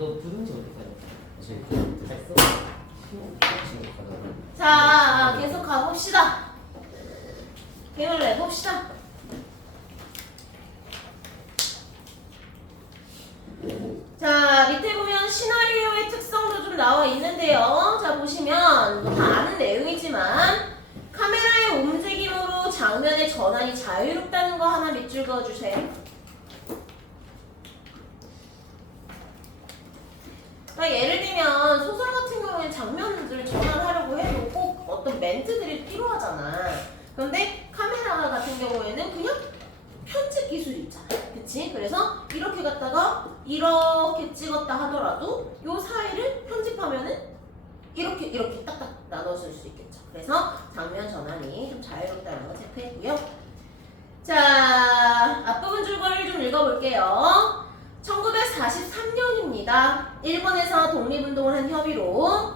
너 부등식 어디까지? 지금 했어? 가자. 자, 계속 가봅시다. 힘을 내봅시다. 자, 밑에 보면 시나리오의 특성도 좀 나와 있는데요. 자, 보시면 뭐 다 아는 내용이지만 카메라의 움직임으로 장면의 전환이 자유롭다는 거 하나 밑줄 그어주세요. 그러니까 예를 들면 소설 같은 경우에는 장면들을 전환하려고 해도 꼭 어떤 멘트들이 필요하잖아. 그런데 카메라 같은 경우에는 그냥 편집 기술이 있잖아. 그치? 그래서 이렇게 갖다가 이렇게 찍었다 하더라도 요 사이를 편집하면은 이렇게 딱딱 나눠줄 수 있겠죠. 그래서 장면 전환이 좀 자유롭다는 거 체크했고요. 자, 앞부분 줄거리를 좀 읽어볼게요. 1943년입니다. 일본에서 독립운동을 한 혐의로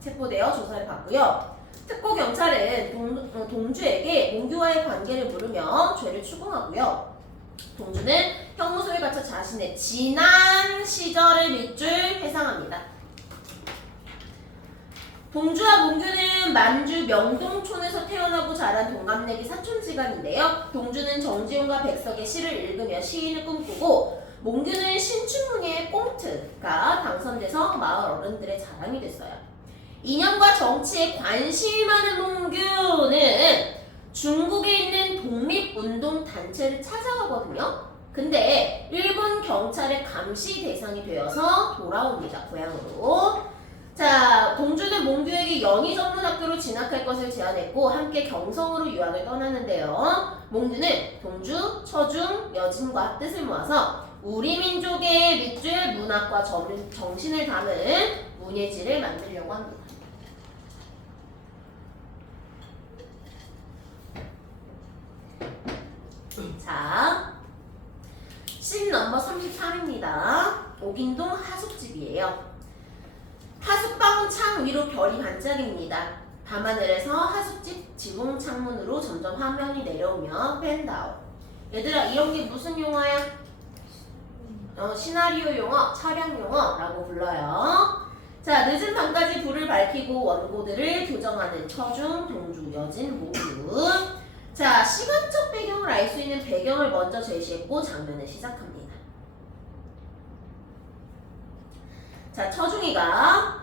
체포되어 조사를 받고요. 특고 경찰은 동주에게 몽규와의 관계를 물으며 죄를 추궁하고요. 동주는 형무소에 갇혀 자신의 지난 시절을 밑줄 회상합니다. 동주와 몽규는 만주 명동촌에서 태어나고 자란 동갑내기 사촌지간인데요. 동주는 정지용과 백석의 시를 읽으며 시인을 꿈꾸고 몽규는 신춘문예의 꽁트가 당선돼서 마을 어른들의 자랑이 됐어요. 이념과 정치에 관심이 많은 몽규는 중국에 있는 독립운동 단체를 찾아가거든요. 근데 일본 경찰의 감시 대상이 되어서 돌아옵니다. 고향으로. 자, 동주는 몽규에게 영희 전문학교로 진학할 것을 제안했고 함께 경성으로 유학을 떠나는데요. 몽규는 동주, 처중, 여진과 뜻을 모아서 우리 민족의 밑줄 문학과 정신을 담은 문예지를 만들려고 합니다. 자, 씬 넘버 33입니다. 옥인동 하숙집이에요. 하숙방 창 위로 별이 반짝입니다. 밤하늘에서 하숙집 지붕 창문으로 점점 화면이 내려오며 팬다운. 얘들아, 이런 게 무슨 용어야? 시나리오 용어, 촬영 용어라고 불러요. 자, 늦은 밤까지 불을 밝히고 원고들을 교정하는 처중, 동주, 여진, 몽규. 자, 시간적 배경을 알 수 있는 배경을 먼저 제시했고 장면을 시작합니다. 자, 처중이가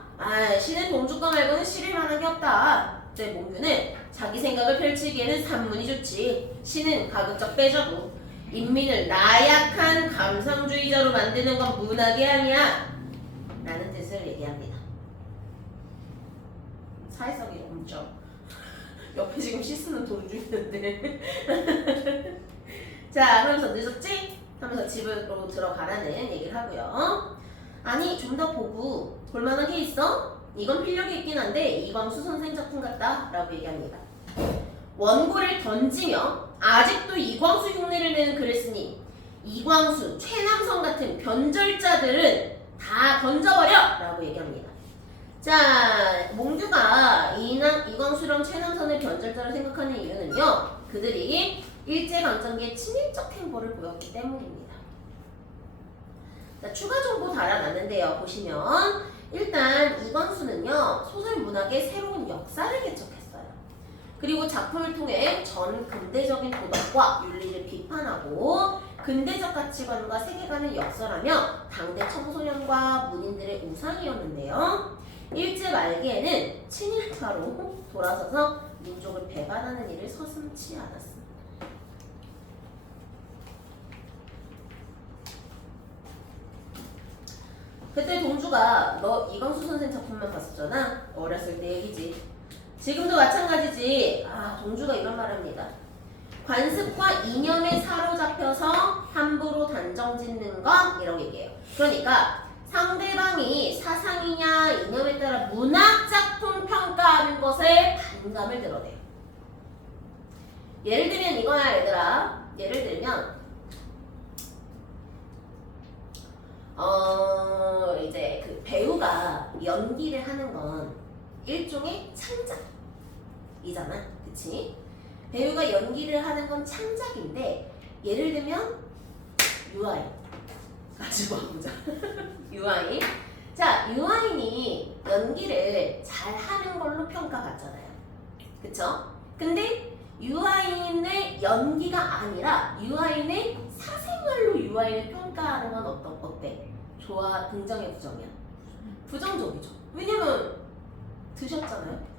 시는 동주과 말고는 실을 만한 게 없다. 네, 몽규는 자기 생각을 펼치기에는 산문이 좋지. 시는 가급적 빼자고. 인민을 나약한 감상주의자로 만드는 건 문학이 아니야. 라는 뜻을 얘기합니다. 사회성이 엄청. 옆에 지금 시 쓰는 동주 있는데. 자, 그러면서 늦었지? 하면서 집으로 들어가라는 얘기를 하고요. 아니, 좀 더 보고 볼만한 게 있어? 이건 필력이 있긴 한데 이광수 선생 작품 같다 라고 얘기합니다. 원고를 던지며 아직도 이광수 흉내를 내는 글을 쓰니 이광수, 최남성 같은 변절자들은 다 던져버려! 라고 얘기합니다. 자, 몽규가 이광수랑 최남선을 변절자로 생각하는 이유는요. 그들이 일제강점기에 친일적 행보를 보였기 때문입니다. 자, 추가 정보 달아놨는데요. 보시면 일단 이광수는요. 소설 문학의 새로운 역사를 개척했어요. 그리고 작품을 통해 전 근대적인 도덕과 윤리를 비판하고 근대적 가치관과 세계관을 역설하며 당대 청소년과 문인들의 우상이었는데요. 일제 말기에는 친일파로 돌아서서 민족을 배반하는 일을 서슴지 않았습니다. 그때 동주가 너 이광수 선생 작품만 봤었잖아. 어렸을 때 얘기지. 지금도 마찬가지지. 동주가 이런 말합니다. 관습과 이념에 사로잡혀서 함부로 단정짓는 건 이런 얘기예요. 그러니까 상대방이 사상이냐 이념에 따라 문학작품 평가하는 것에 반감을 드러내요. 예를 들면 이거야 얘들아. 예를 들면 이제 그 배우가 연기를 하는 건 일종의 창작이잖아. 그치? 배우가 연기를 하는 건 창작인데 예를 들면 유아인 가지고 와보자. 유아인. 자, 유아인이 연기를 잘하는 걸로 평가받잖아요. 그쵸? 근데 유아인의 연기가 아니라 유아인의 사생활로 유아인을 평가하는 건 어때? 좋아, 긍정이야, 부정이야? 부정적이죠. 왜냐면 드셨잖아요.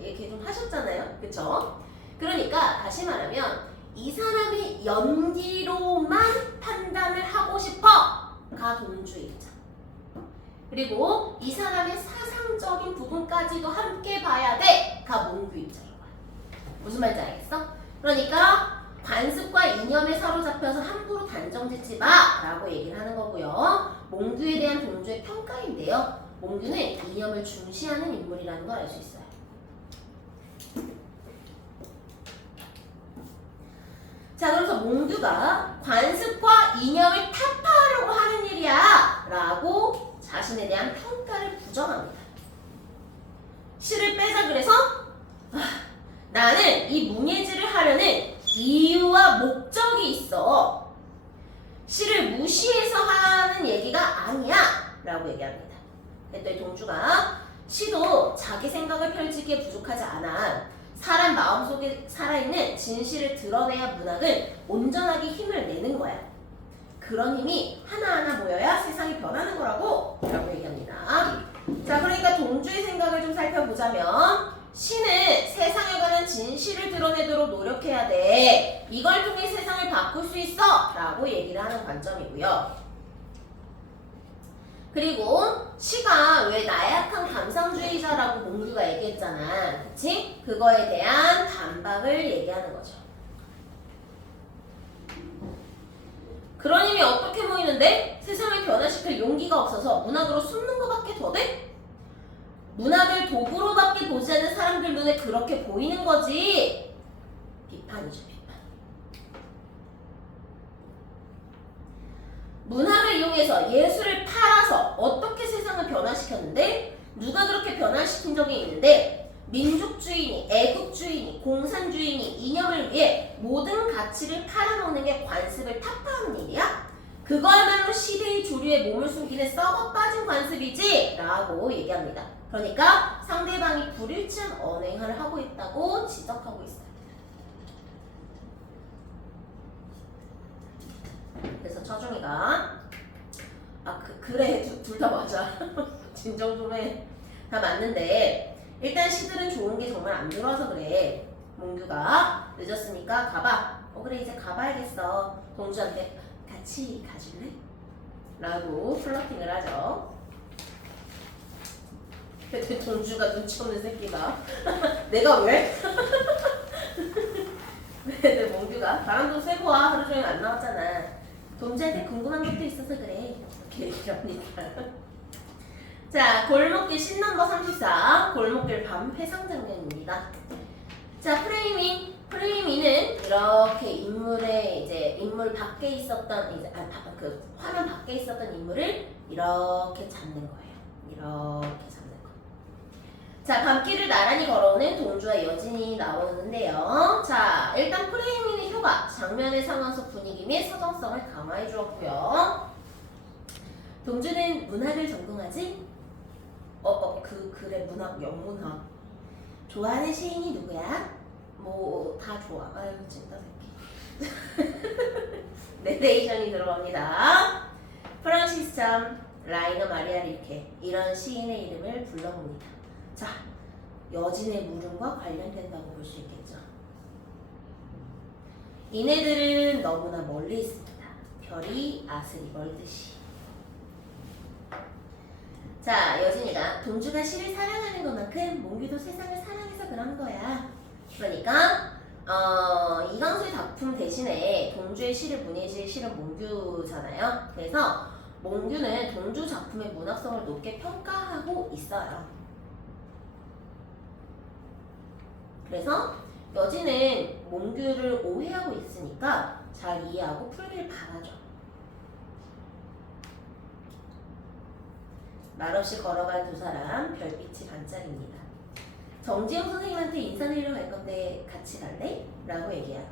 이렇게 좀 하셨잖아요. 그쵸? 그러니까 다시 말하면 이 사람의 연기로만 판단을 하고 싶어가 동주의 입장. 그리고 이 사람의 사상적인 부분까지도 함께 봐야 돼가 몽규 입장인 거야. 무슨 말인지 알겠어? 그러니까 관습과 이념에 사로잡혀서 함부로 단정짓지 마라고 얘기를 하는 거고요. 몽규에 대한 동주의 평가인데요. 몽규는 이념을 중시하는 인물이라는 걸 알 수 있어요. 자, 그래서 몽규가 관습과 이념을 타파하려고 하는 일이야 라고 자신에 대한 평가를 부정합니다. 시를 빼자 그래서 나는 이 문예지를 하려는 이유와 목적이 있어. 시를 무시해서 하는 얘기가 아니야 라고 얘기합니다. 그랬더니 동주가 시도 자기 생각을 펼치기에 부족하지 않아. 사람 마음속에 살아있는 진실을 드러내야 문학은 온전하게 힘을 내는 거야. 그런 힘이 하나하나 모여야 세상이 변하는 거라고 라고 얘기합니다. 자, 그러니까 동주의 생각을 좀 살펴보자면 시는 세상에 관한 진실을 드러내도록 노력해야 돼. 이걸 통해 세상을 바꿀 수 있어 라고 얘기를 하는 관점이고요. 그리고 시가 왜 나약한 감상주의자라고 몽규가 얘기했잖아. 그치? 그거에 대한 반박을 얘기하는 거죠. 그런 힘이 어떻게 보이는데? 세상을 변화시킬 용기가 없어서 문학으로 숨는 것밖에 더 돼? 문학을 도구로밖에 보지 않는 사람들 눈에 그렇게 보이는 거지. 비판이죠, 비판. 문학을 이용해서 예술을 팔아서 어떻게 세상을 변화시켰는데 누가 그렇게 변화시킨 적이 있는데 민족주의니 애국주의니 공산주의니 이념을 위해 모든 가치를 팔아먹는 게 관습을 타파하는 일이야? 그거야말로 시대의 조류에 몸을 숨기는 썩어 빠진 관습이지 라고 얘기합니다. 그러니까 상대방이 불일치한 언행을 하고 있다고 지적하고 있어요. 그래서 처중이가 그래 둘 다 맞아. 진정 좀 해. 다 맞는데 일단 시들은 좋은 게 정말 안 들어와서 그래. 몽규가 늦었으니까 가봐. 그래 이제 가봐야겠어. 동주한테 같이 가줄래? 라고 플러팅을 하죠. 근데 동주가 눈치 없는 새끼가 내가 왜? 근데 몽규가 바람도 쐬고 와. 하루 종일 안 나왔잖아. 동주한테 궁금한 것도 있어서 그래. 이렇게 얘기합니다. 자, 골목길 신 넘버 34 골목길 밤 회상 장면입니다. 자, 프레이밍은 이렇게 인물 밖에 있었던 그 화면 밖에 있었던 인물을 이렇게 잡는 거예요. 이렇게 잡는 거. 자, 밤길을 나란히 걸어오는 동주와 여진이 나오는데요. 자, 일단 프레이밍의 효과, 장면의 상황속 분위기 및 서정성을 강화해 주었고요. 동주는 문학을 전공하지? 그래 문학, 영문학. 좋아하는 시인이 누구야? 뭐 다 좋아. 아유 진짜 새끼. 내레이션이 들어갑니다. 프란시스 참, 라이너 마리아 릴케 이런 시인의 이름을 불러봅니다. 자, 여진의 물음과 관련된다고 볼 수 있겠죠. 이네들은 너무나 멀리 있습니다. 별이 아스리 멀듯이. 자, 여진이가 동주가 시를 사랑하는 것만큼 몽규도 세상을 사랑해서 그런 거야. 그러니까 이강수의 작품 대신에 동주의 시를 문예지의 시는 몽규잖아요. 그래서 몽규는 동주 작품의 문학성을 높게 평가하고 있어요. 그래서 여진은 몽규를 오해하고 있으니까 잘 이해하고 풀기를 바라죠. 말없이 걸어간 두 사람, 별빛이 반짝입니다. 정지영 선생님한테 인사드리러 갈 건데 같이 갈래? 라고 얘기해요.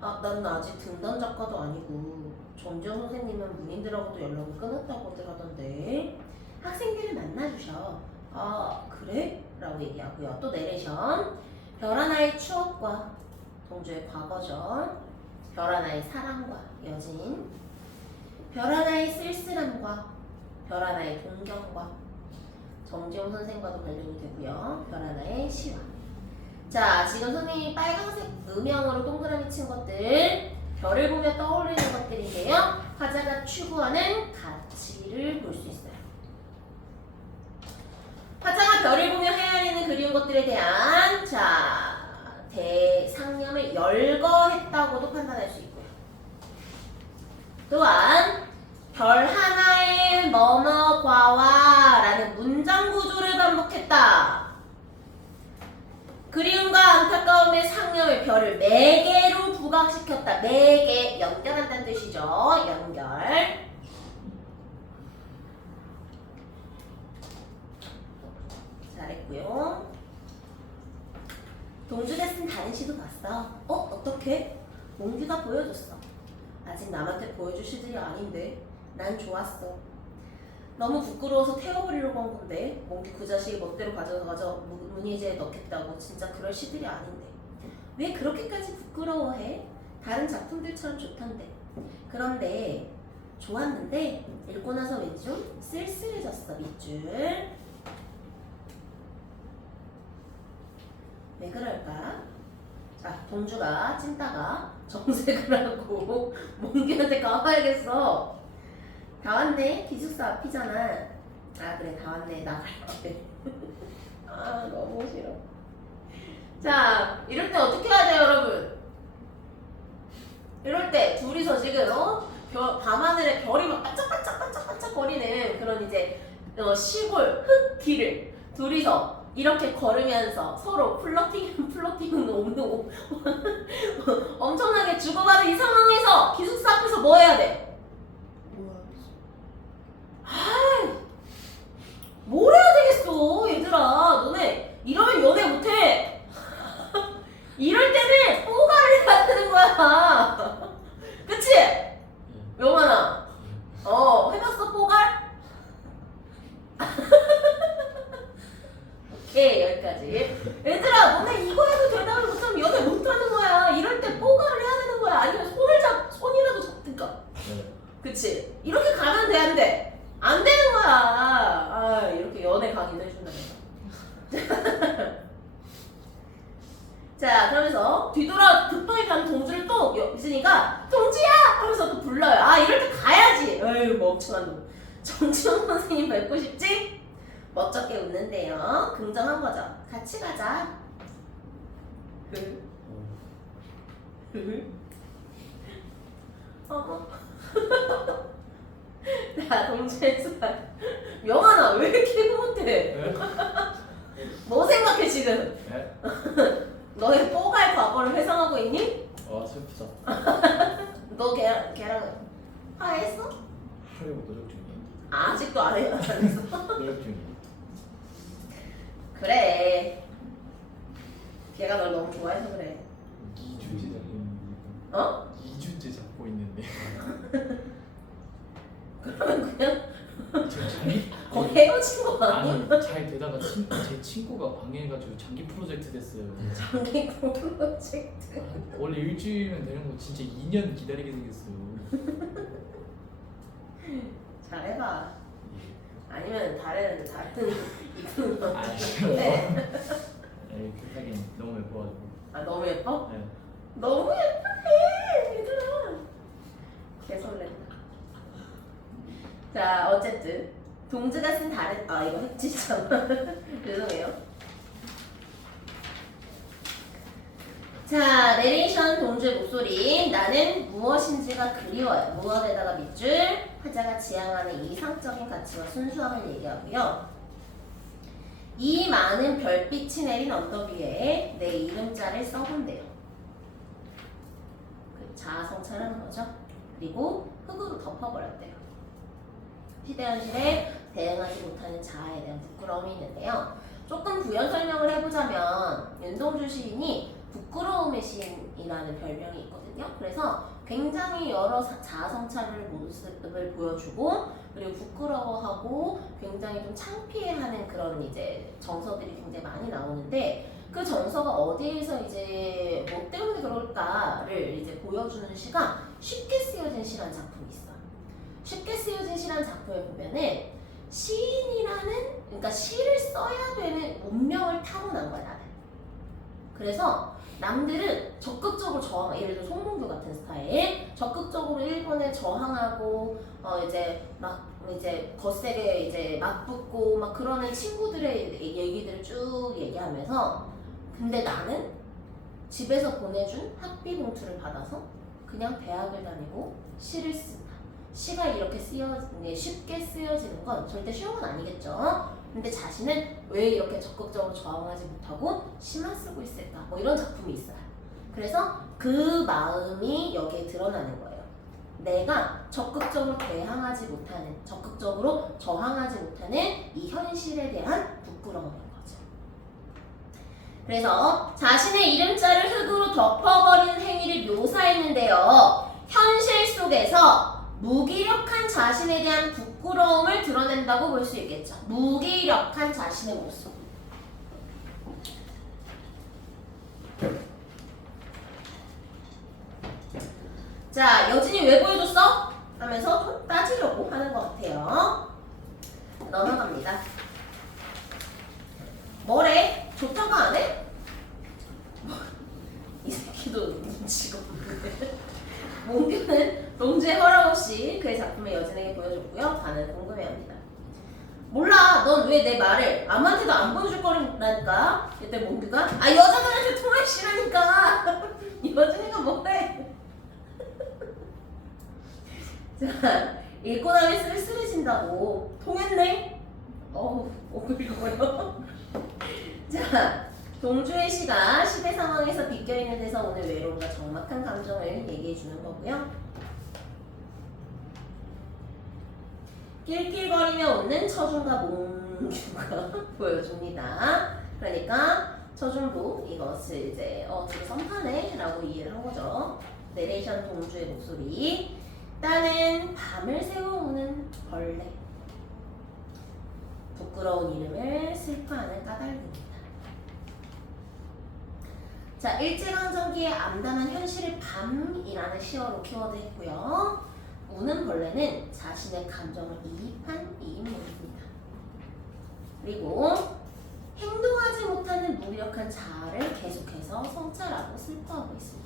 난 아직 등단 작가도 아니고 정지영 선생님은 문인들하고도 연락을 끊었다고들 하던데 학생들을 만나주셔. 아 그래? 라고 얘기하고요. 또 내레이션. 별 하나의 추억과 동주의 과거죠. 별 하나의 사랑과 여진. 별 하나의 쓸쓸함과 별 하나의 동경과 정지용 선생과도 관련이 되고요. 별 하나의 시와. 자, 지금 선생님이 빨간색 음영으로 동그라미 친 것들 별을 보며 떠올리는 것들인데요. 화자가 추구하는 가치를 볼 수 있어요. 화자가 별을 보며 헤아리는 그리운 것들에 대한 대상념을 열거했다고도 판단할 수 있고요. 또한 별 하나의 뭐뭐과와 라는 문장 구조를 반복했다. 그리움과 안타까움의 상념을 별을 4개로 부각시켰다. 4개 연결한다는 뜻이죠. 연결. 잘했고요. 동주가 쓴 다른 시도 봤어. 어떻게? 몽규가 보여줬어. 아직 남한테 보여줄 시들이 아닌데 난 좋았어. 너무 부끄러워서 태워버리려고 한 건데 몽규 그 자식이 멋대로 가져가서 문예지에 넣겠다고. 진짜 그럴 시들이 아닌데 왜 그렇게까지 부끄러워해? 다른 작품들처럼 좋던데. 그런데 좋았는데 읽고 나서 왠지 좀 쓸쓸해졌어. 밑줄. 왜 그럴까? 자, 동주가 찐따가 정색을 하고 몽규한테 가봐야겠어. 다 왔네. 기숙사 앞이잖아. 아 그래 다 왔네. 나갈게. 아 너무 싫어. 자 이럴 때 어떻게 해야 돼요 여러분? 이럴 때 둘이서 지금 밤하늘에 별이 막 반짝반짝반짝반짝 거리는 그런 이제 시골 흙길을 둘이서 이렇게 걸으면서 서로 플러팅은 너무 엄청나게 주고받은 이 상황에서 기숙사 앞에서 뭐 해야 돼? 뭘 해야 되겠어 얘들아. 너네 이러면 연애 못해. 이럴 때는 뽀가를 해야 되는 거야. 그치? 영환아 해봤어 뽀갈? 오케이 여기까지. 얘들아 너네 이거 해도 대답을 못하면 연애 못하는 거야. 이럴 때 뽀가를 해야 되는 거야. 아니면 손이라도 잡든가. 그치? 이렇게 가면 돼 안 돼? 안 되는 거야. 아 이렇게 연애 강의도 해준다 내가. 자 그러면서 뒤돌아 급하게 가는 동주를 또 있으니까 동주야 하면서 또 불러요. 아 이럴 때 가야지. 에휴 멍청한 놈. 정지용 선생님 뵙고 싶지? 멋쩍게 웃는데요. 긍정한 거죠. 같이 가자. 어머. 자 동주의 수학. 영환아 왜 이렇게 못해? 뭐 생각해 지금? 너의 뽀갈 과거를 회상하고 있니? 슬프다. 너 걔랑 화해했어? 하려고 노력 중이야. 아직도 안 했어? 노력 중이야. 그래 걔가 널 너무 좋아해서 그래. 2주째 잡고 있는데. 2주째 잡고 있는데. 그러면 그냥 장기? 거의 헤어진 거 아니야? 아니 잘 되다가 제 친구가 방해해가지고 장기 프로젝트 됐어요. 장기 프로젝트. 원래 일주일이면 되는 거 진짜 2년 기다리게 생겼어요. 잘해봐. 아니면 다른 이쁜 거. 네. 부탁이 너무 예뻐가지고. 아 너무 예뻐? 네. 너무 예쁘네 얘들아. 개설렌다. 자 어쨌든 동주가 쓴 다른 이거 했지잖아. 죄송해요. 자 내레이션 동주의 목소리. 나는 무엇인지가 그리워요. 무엇에다가 밑줄. 화자가 지향하는 이상적인 가치와 순수함을 얘기하고요. 이 많은 별빛이 내린 언덕 위에 내 이름자를 써본대요. 그 자아 성찰하는 거죠. 그리고 흙으로 덮어버렸대요. 시대현실에 대응하지 못하는 자아에 대한 부끄러움이 있는데요. 조금 부연 설명을 해보자면 윤동주 시인이 부끄러움의 시인이라는 별명이 있거든요. 그래서 굉장히 여러 자아성찰을 모습을 보여주고 그리고 부끄러워하고 굉장히 좀 창피해하는 그런 이제 정서들이 굉장히 많이 나오는데 그 정서가 어디에서 이제 뭐 때문에 그럴까를 이제 보여주는 시가 쉽게 쓰여진 시라는 작품이 있어. 쉽게 쓰여진 시라는 작품에 보면은 시인이라는 그러니까 시를 써야 되는 운명을 타고난 거야 나는. 그래서 남들은 적극적으로 저항, 예를 들어 송봉규 같은 스타일, 적극적으로 일본에 저항하고 이제 거세게 이제 맞붙고 막 그러는 친구들의 얘기들을 쭉 얘기하면서 근데 나는 집에서 보내준 학비 봉투를 받아서 그냥 대학을 다니고 시를 쓴다. 시가 이렇게 쉽게 쓰여지는 건 절대 쉬운 건 아니겠죠. 근데 자신은 왜 이렇게 적극적으로 저항하지 못하고 시만 쓰고 있을까? 뭐 이런 작품이 있어요. 그래서 그 마음이 여기에 드러나는 거예요. 내가 적극적으로 대항하지 못하는, 적극적으로 저항하지 못하는 이 현실에 대한 부끄러움인 거죠. 그래서 자신의 이름자를 흙으로 덮어버리는 행위를 묘사했는데요. 현실 속에서 무기력한 자신에 대한 부끄러움을 드러낸다고 볼 수 있겠죠. 무기력한 자신의 모습. 자, 여진이 왜 보여줬어? 하면서 따지려고 하는 것 같아요. 넘어갑니다. 뭐래? 좋다고 안 해? 이 새끼도 눈치가 없는데. 몽규는 동주의 허락 없이 그의 작품을 여진에게 보여줬고요. 반을 궁금해합니다. 몰라, 넌 왜 내 말을 아무한테도 안 보여줄 거라니까? 이때 몽규가 여자들한테 통화시라니까. 여진이가 뭐래? 자, 읽고 나면 쓸쓸해진다고. 통했네? 어우, 오글거려. 자, 동주의 시가 시대 상황에서 비껴있는 데서 오는 외로움과 적막한 감정을 얘기해주는 거고요. 낄낄거리며 웃는 처중과 몽규가 보여줍니다. 그러니까 처중도 이것을 이제 둘이 썸타네 라고 이해를 한 거죠. 내레이션 동주의 목소리. 따는 밤을 새워 우는 벌레. 부끄러운 이름을 슬퍼하는 까닭입니다. 자, 일제강점기의 암담한 현실을 밤이라는 시어로 키워드 했고요. 우는 벌레는 자신의 감정을 이입한 이인물입니다. 그리고 행동하지 못하는 무력한 자아를 계속해서 성찰하고 슬퍼하고 있습니다.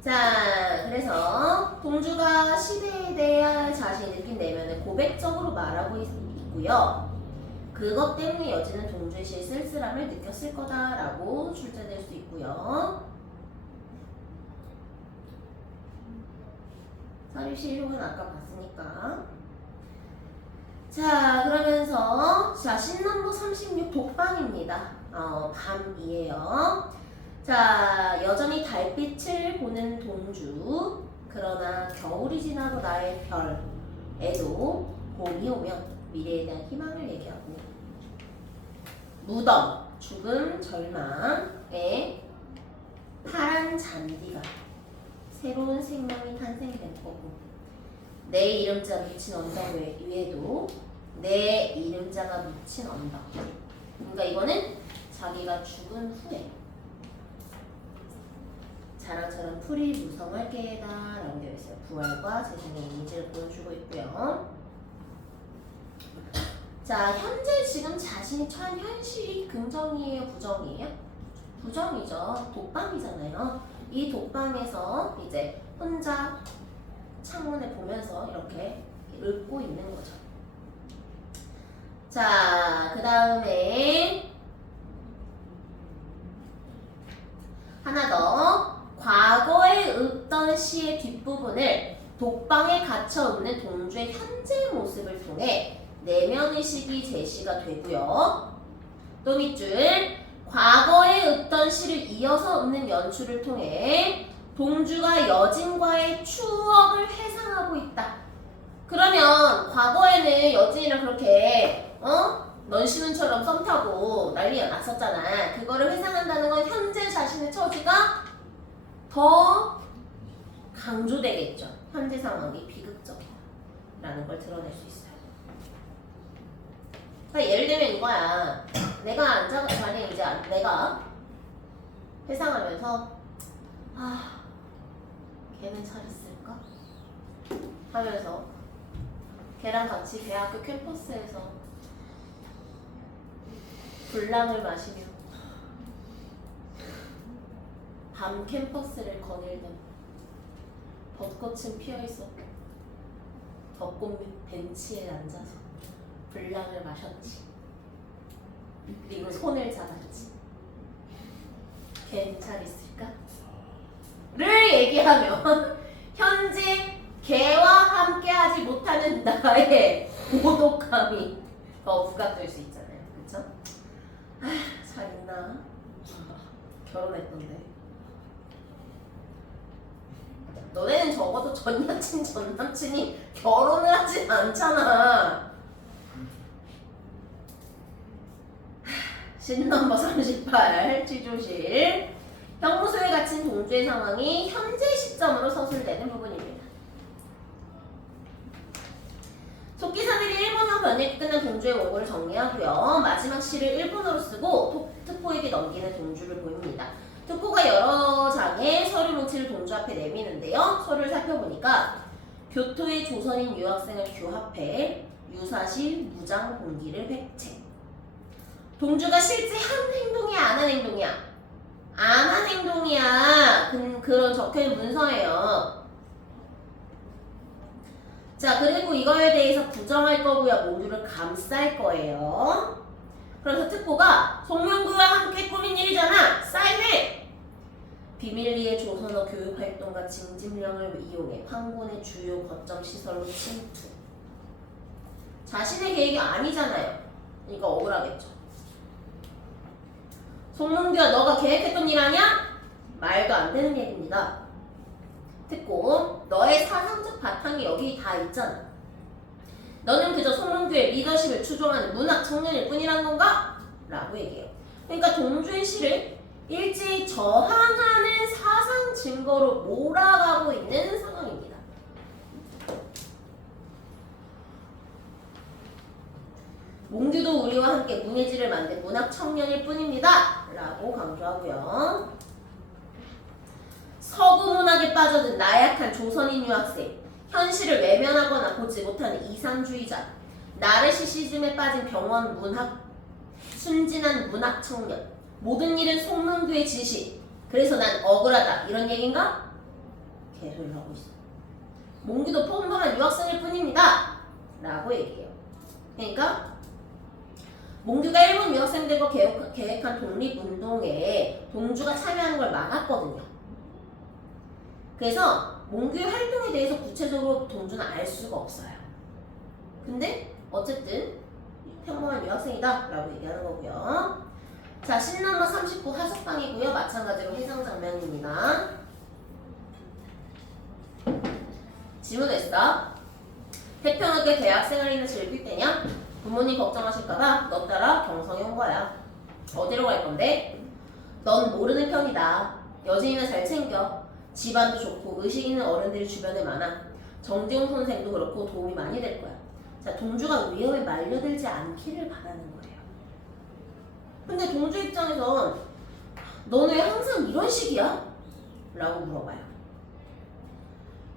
자, 그래서 동주가 시대에 대한 자신이 느낀 내면을 고백적으로 말하고 있고요. 그것 때문에 여진은 동주의 시의 쓸쓸함을 느꼈을 거다라고 출제될 수 있고요. 서류시록은 아까 봤으니까. 자, 그러면서 자, 신넘버 36 독방입니다. 밤이에요. 자, 여전히 달빛을 보는 동주. 그러나 겨울이 지나고 나의 별에도 봄이 오면 미래에 대한 희망을 얘기하고 무덤, 죽음, 절망에 파란 잔디가 새로운 생명이 탄생된 거고 내 이름자 묻힌 언덕 위에도 내 이름자가 묻힌 언덕. 그러니까 이거는 자기가 죽은 후에 자랑처럼 풀이 무성할 게다 라고 되어 있어요. 부활과 재생의 이미지를 보여주고 있고요. 자, 현재 지금 자신이 처한 현실이 긍정이에요? 부정이에요? 부정이죠. 독방이잖아요. 이 독방에서 이제 혼자 창문을 보면서 이렇게 읊고 있는 거죠. 자, 그 다음에 하나 더. 과거에 읊던 시의 뒷부분을 독방에 갇혀 읊는 동주의 현재 모습을 통해 내면의식이 제시가 되고요. 또 밑줄. 과거에 읊던 시를 이어서 읊는 연출을 통해 동주가 여진과의 추억을 회상하고 있다. 그러면 과거에는 여진이랑 그렇게 넌 신우처럼 썸 타고 난리가 났었잖아. 그거를 회상한다는 건 현재 자신의 처지가 더 강조되겠죠. 현재 상황이 비극적이라는 걸 드러낼 수 있어요. 그러니까 예를 들면 이거야. 내가 만약에 이제 내가 회상하면서 걔는 잘했을까? 하면서 걔랑 같이 대학교 캠퍼스에서 불량을 마시며 밤 캠퍼스를 거닐던 벚꽃은 피어있었고 벚꽃 밑 벤치에 앉아서 불량을 마셨지. 그리고 손을 잡았지. 걔는 잘 있을까? 를 얘기하면 현재 걔와 함께하지 못하는 나의 고독함이 더 부각될 수 있잖아요. 그쵸? 잘 있나? 결혼했던데. 너네는 적어도 전 여친 전 남친이 결혼을 하진 않잖아. 신 넘버 38 취조실. 형무소에 갇힌 동주의 상황이 현재 시점으로 서술되는 부분입니다. 속기사들이 일본어 번역이 끝난 동주의 원고를 정리하고요. 마지막 시를 일본어로 쓰고 특보에게 넘기는 동주를 보입니다. 특보가 여러 장의 서류 뭉치를 동주 앞에 내미는데요. 서류를 살펴보니까 교토의 조선인 유학생을 규합해 유사시 무장 공기를 획책. 동주가 실제 한 행동이야, 안 한 행동이야? 안 한 행동이야. 그런 적혀있는 문서예요. 자, 그리고 이거에 대해서 부정할 거고요. 모두를 감쌀 거예요. 그래서 특보가 송명구와 함께 꾸민 일이잖아. 사인해! 비밀리에 조선어 교육활동과 징집령을 이용해 황군의 주요 거점 시설로 침투. 자신의 계획이 아니잖아요. 그러니까 억울하겠죠. 송명규야, 너가 계획했던 일 아니야? 말도 안 되는 얘기입니다. 듣고 너의 사상적 바탕이 여기 다 있잖아. 너는 그저 송명규의 리더십을 추종하는 문학 청년일 뿐이란 건가? 라고 얘기해요. 그러니까 동주의 시를 일제히 저항하는 사상 증거로 몰아가고 있는 상황입니다. 몽규도 우리와 함께 문예지를 만든 문학 청년일 뿐입니다. 라고 강조하고요. 서구 문학에 빠져든 나약한 조선인 유학생, 현실을 외면하거나 보지 못하는 이상주의자, 나르시시즘에 빠진 병원 문학, 순진한 문학 청년, 모든 일은 송문규의 지시, 그래서 난 억울하다, 이런 얘기인가? 개소리를 하고 있어. 몽규도 평범한 유학생일 뿐입니다. 라고 얘기해요. 그러니까 몽규가 일본 유학생들과 계획한 독립운동에 동주가 참여하는 걸 막았거든요. 그래서 몽규의 활동에 대해서 구체적으로 동주는 알 수가 없어요. 근데 어쨌든 평범한 유학생이다 라고 얘기하는 거고요. 자, 신넘버 39 하석방이고요. 마찬가지로 해상 장면입니다. 질문했어. 태평하게 대학생활이나 즐길 때냐? 부모님 걱정하실까봐 너 따라 경성에 온 거야. 어디로 갈 건데? 넌 모르는 편이다. 여진이나 잘 챙겨. 집안도 좋고 의식 있는 어른들이 주변에 많아. 정지용 선생도 그렇고 도움이 많이 될 거야. 자, 동주가 위험에 말려들지 않기를 바라는 거예요. 근데 동주 입장에선 넌 왜 항상 이런 식이야? 라고 물어봐요.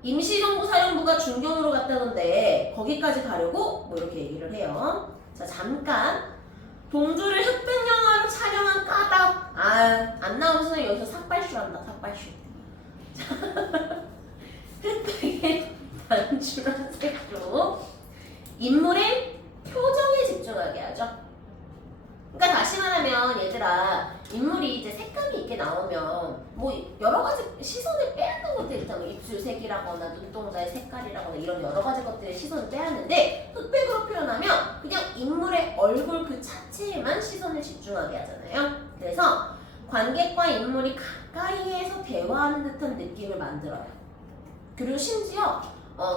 임시정부 사령부가 중경으로 갔다던데 거기까지 가려고? 뭐 이렇게 얘기를 해요. 자, 잠깐 동주를 흑백 영화로 촬영한 까닭. 안 나오는 선생님 여기서 삭발쇼한다. 삭발쇼. 흑백의 단출한 색으로 인물의 표정에 집중하게 하죠. 그러니까 다시 말하면 얘들아, 인물이 이제 색감이 있게 나오면 뭐 여러 가지 시선을 빼앗는 것들 있잖아. 입술색이라거나 눈동자의 색깔이라거나 이런 여러 가지 것들의 시선을 빼앗는데 흑백으로 표현하면 그냥 인물의 얼굴 그 자체에만 시선을 집중하게 하잖아요. 그래서 관객과 인물이 가까이에서 대화하는 듯한 느낌을 만들어요. 그리고 심지어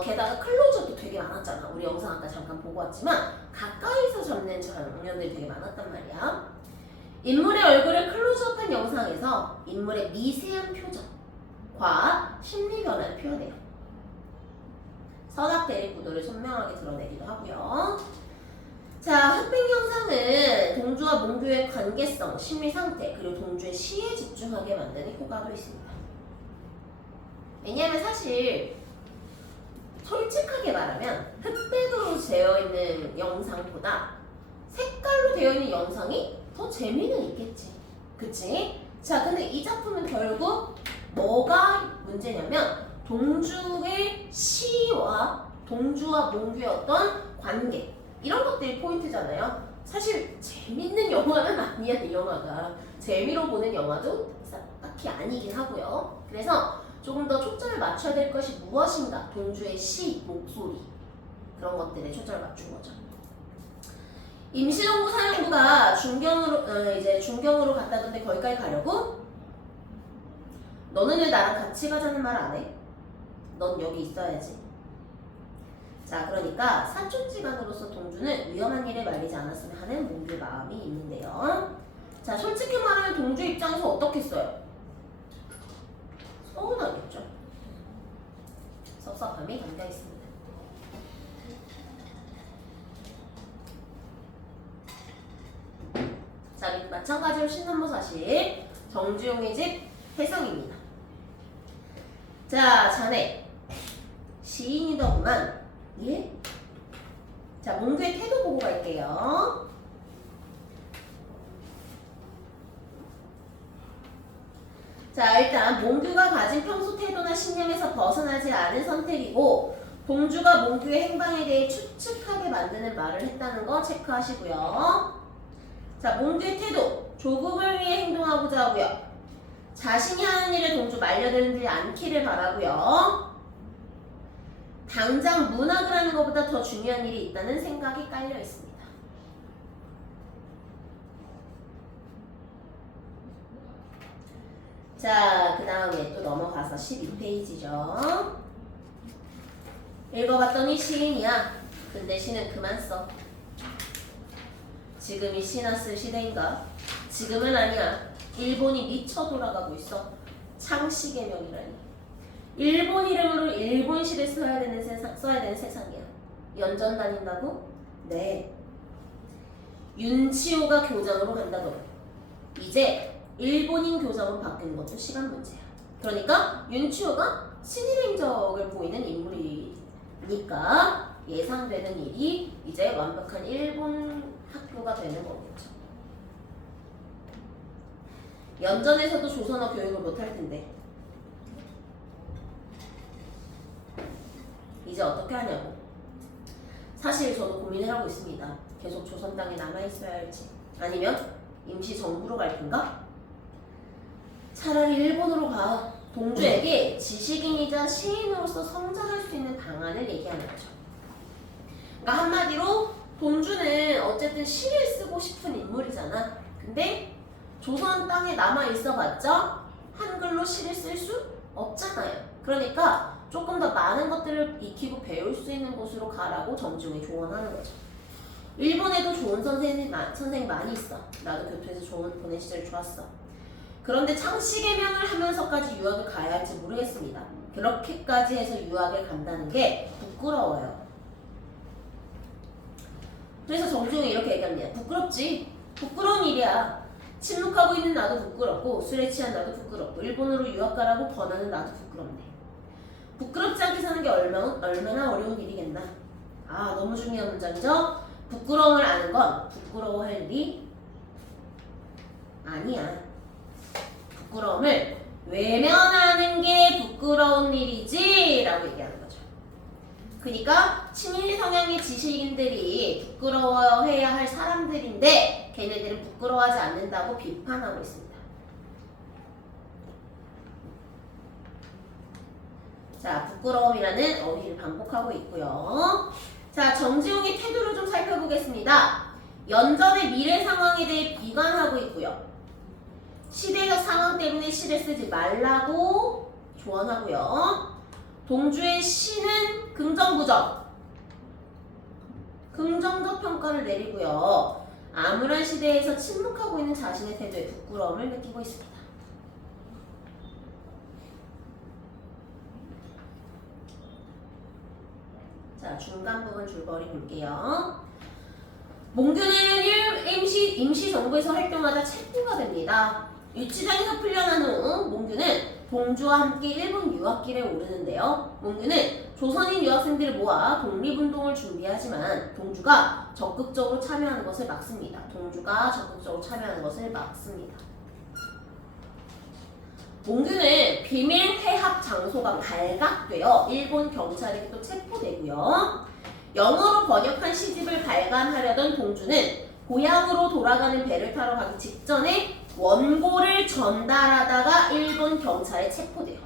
게다가 클로즈업도 되게 많았잖아. 우리 영상 아까 잠깐 보고 왔지만 가까이서 잡는 장면들이 되게 많았단 말이야. 인물의 얼굴을 클로즈업한 영상에서 인물의 미세한 표정과 심리 변화를 표현해요. 선악 대립 구도를 선명하게 드러내기도 하고요. 자, 흑백 영상은 동주와 몽규의 관계성, 심리 상태, 그리고 동주의 시에 집중하게 만드는 효과도 있습니다. 왜냐하면 사실 솔직하게 말하면 흑백으로 되어 있는 영상보다 색깔로 되어 있는 영상이 더 재미는 있겠지. 그치? 자, 근데 이 작품은 결국 뭐가 문제냐면 동주의 시와 동주와 몽규의 어떤 관계 이런 것들이 포인트잖아요. 사실 재밌는 영화는 아니야. 이 영화가 재미로 보는 영화도 딱히 아니긴 하고요. 그래서 조금 더 초점을 맞춰야 될 것이 무엇인가, 동주의 시, 목소리 그런 것들에 초점을 맞춘 거죠. 임시정부 사령부가 중경으로 갔다던데 거기까지 가려고? 너는 왜 나랑 같이 가자는 말 안 해? 넌 여기 있어야지. 자, 그러니까 사촌지간으로서 동주는 위험한 일에 말리지 않았으면 하는 몽규의 마음이 있는데요. 자, 솔직히 말하면 동주 입장에서 어떻겠어요? 서운하겠죠. 섭섭함이 담겨 있습니다. 자, 마찬가지로 신선모 사실 정주용의 집 해성입니다. 자, 자네 시인이더구만. 예? 자, 몽규의 태도 보고 갈게요. 자, 일단 몽규가 가진 평소 태도나 신념에서 벗어나지 않은 선택이고 동주가 몽규의 행방에 대해 추측하게 만드는 말을 했다는 거 체크하시고요. 자, 몽규의 태도, 조국을 위해 행동하고자 하고요. 자신이 하는 일에 동주 말려들지 않기를 바라고요. 당장 문학을 하는 것보다 더 중요한 일이 있다는 생각이 깔려 있습니다. 자, 그 다음에 또 넘어가서 12페이지죠. 읽어봤더니 시인이야. 근데 시는 그만 써. 지금이 시나 쓸 시대인가? 지금은 아니야. 일본이 미쳐 돌아가고 있어. 창씨개명이라니. 일본 이름으로 일본시를 써야 되는 세상이야. 연전 다닌다고? 네. 윤치호가 교장으로 간다더라. 이제 일본인 교장으로 바뀌는 것도 시간 문제야. 그러니까 윤치호가 신일의 행적을 보이는 인물이니까 예상되는 일이 이제 완벽한 일본 학교가 되는 거겠죠. 연전에서도 조선어 교육을 못할 텐데 이제 어떻게 하냐고. 사실 저도 고민을 하고 있습니다. 계속 조선 땅에 남아있어야 할지 아니면 임시정부로 갈 텐가? 차라리 일본으로 가. 동주에게 지식인이자 시인으로서 성장할 수 있는 방안을 얘기하는 거죠. 그러니까 한마디로 동주는 어쨌든 시를 쓰고 싶은 인물이잖아. 근데 조선 땅에 남아있어봤자 한글로 시를 쓸 수 없잖아요. 그러니까 조금 더 많은 것들을 익히고 배울 수 있는 곳으로 가라고 정지용이 조언하는 거죠. 일본에도 좋은 선생 많이 있어. 나도 교토에서 좋은 보낸 시절 좋았어. 그런데 창씨개명을 하면서까지 유학을 가야 할지 모르겠습니다. 그렇게까지 해서 유학을 간다는 게 부끄러워요. 그래서 정지용이 이렇게 얘기합니다. 부끄럽지? 부끄러운 일이야. 침묵하고 있는 나도 부끄럽고 술에 취한 나도 부끄럽고 일본으로 유학 가라고 권하는 나도 부끄럽네. 부끄럽지 않게 사는 게 얼마나 어려운 일이겠나. 아, 너무 중요한 문장이죠? 부끄러움을 아는 건 부끄러워할 일이 아니야. 부끄러움을 외면하는 게 부끄러운 일이지 라고 얘기하는 거죠. 그러니까 친일 성향의 지식인들이 부끄러워해야 할 사람들인데 걔네들은 부끄러워하지 않는다고 비판하고 있습니다. 자, 부끄러움이라는 어휘를 반복하고 있고요. 자, 정지용의 태도를 좀 살펴보겠습니다. 연전의 미래 상황에 대해 비관하고 있고요. 시대적 상황 때문에 시를 쓰지 말라고 조언하고요. 동주의 시는 긍정, 긍정적 평가를 내리고요. 암울한 시대에서 침묵하고 있는 자신의 태도에 부끄러움을 느끼고 있습니다. 자, 중간 부분 줄거리 볼게요. 몽규는 임시 정부에서 활동하다 체포가 됩니다. 유치장에서 풀려난 후 몽규는 동주와 함께 일본 유학길에 오르는데요. 몽규는 조선인 유학생들을 모아 독립운동을 준비하지만 동주가 적극적으로 참여하는 것을 막습니다. 몽규는 비밀 회합 장소가 발각되어 일본 경찰에게 또 체포되고요. 영어로 번역한 시집을 발간하려던 동주는 고향으로 돌아가는 배를 타러 가기 직전에 원고를 전달하다가 일본 경찰에 체포돼요.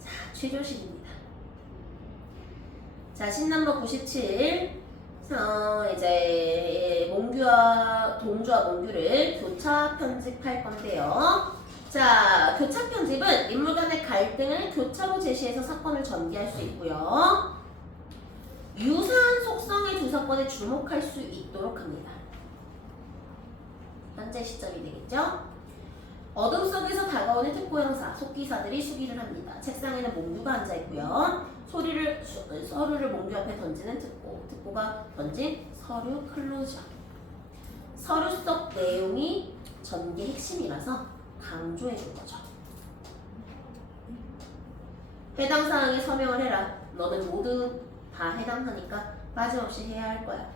자, 취조식입니다. 자, 신넘버 97. 이제 동주와 몽규를 교차 편집할 건데요. 자, 교차 편집은 인물 간의 갈등을 교차로 제시해서 사건을 전개할 수 있고요. 유사한 속성의 두 사건에 주목할 수 있도록 합니다. 현재 시점이 되겠죠? 어둠 속에서 다가오는 특고 형사, 속기사들이 수기를 합니다. 책상에는 몽규가 앉아있고요. 서류를 몽규 앞에 던지는 특고가 던진 서류 클로즈업. 서류 속 내용이 전개 핵심이라서 강조해준 거죠. 해당 사항에 서명을 해라. 너는 모두 다 해당하니까 빠짐없이 해야 할 거야.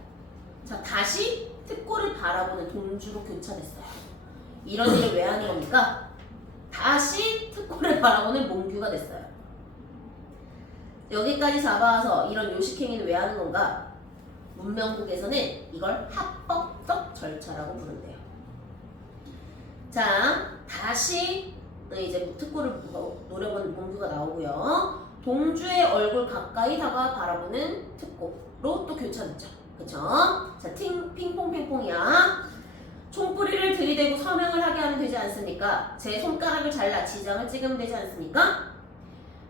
자, 다시 특고를 바라보는 동주로 교차됐어요. 이런 일을 왜 하는 겁니까? 다시 특고를 바라보는 몽규가 됐어요. 여기까지 잡아와서 이런 요식행위는 왜 하는 건가? 문명국에서는 이걸 합법적 절차라고 부른대요. 자, 다시 이제 특고를 노려본 몽규가 나오고요. 동주의 얼굴 가까이 다가 바라보는 특고로 또 교차됐죠. 그쵸? 자, 핑퐁핑퐁이야. 총뿌리를 들이대고 서명을 하게 하면 되지 않습니까? 제 손가락을 잘라 지장을 찍으면 되지 않습니까?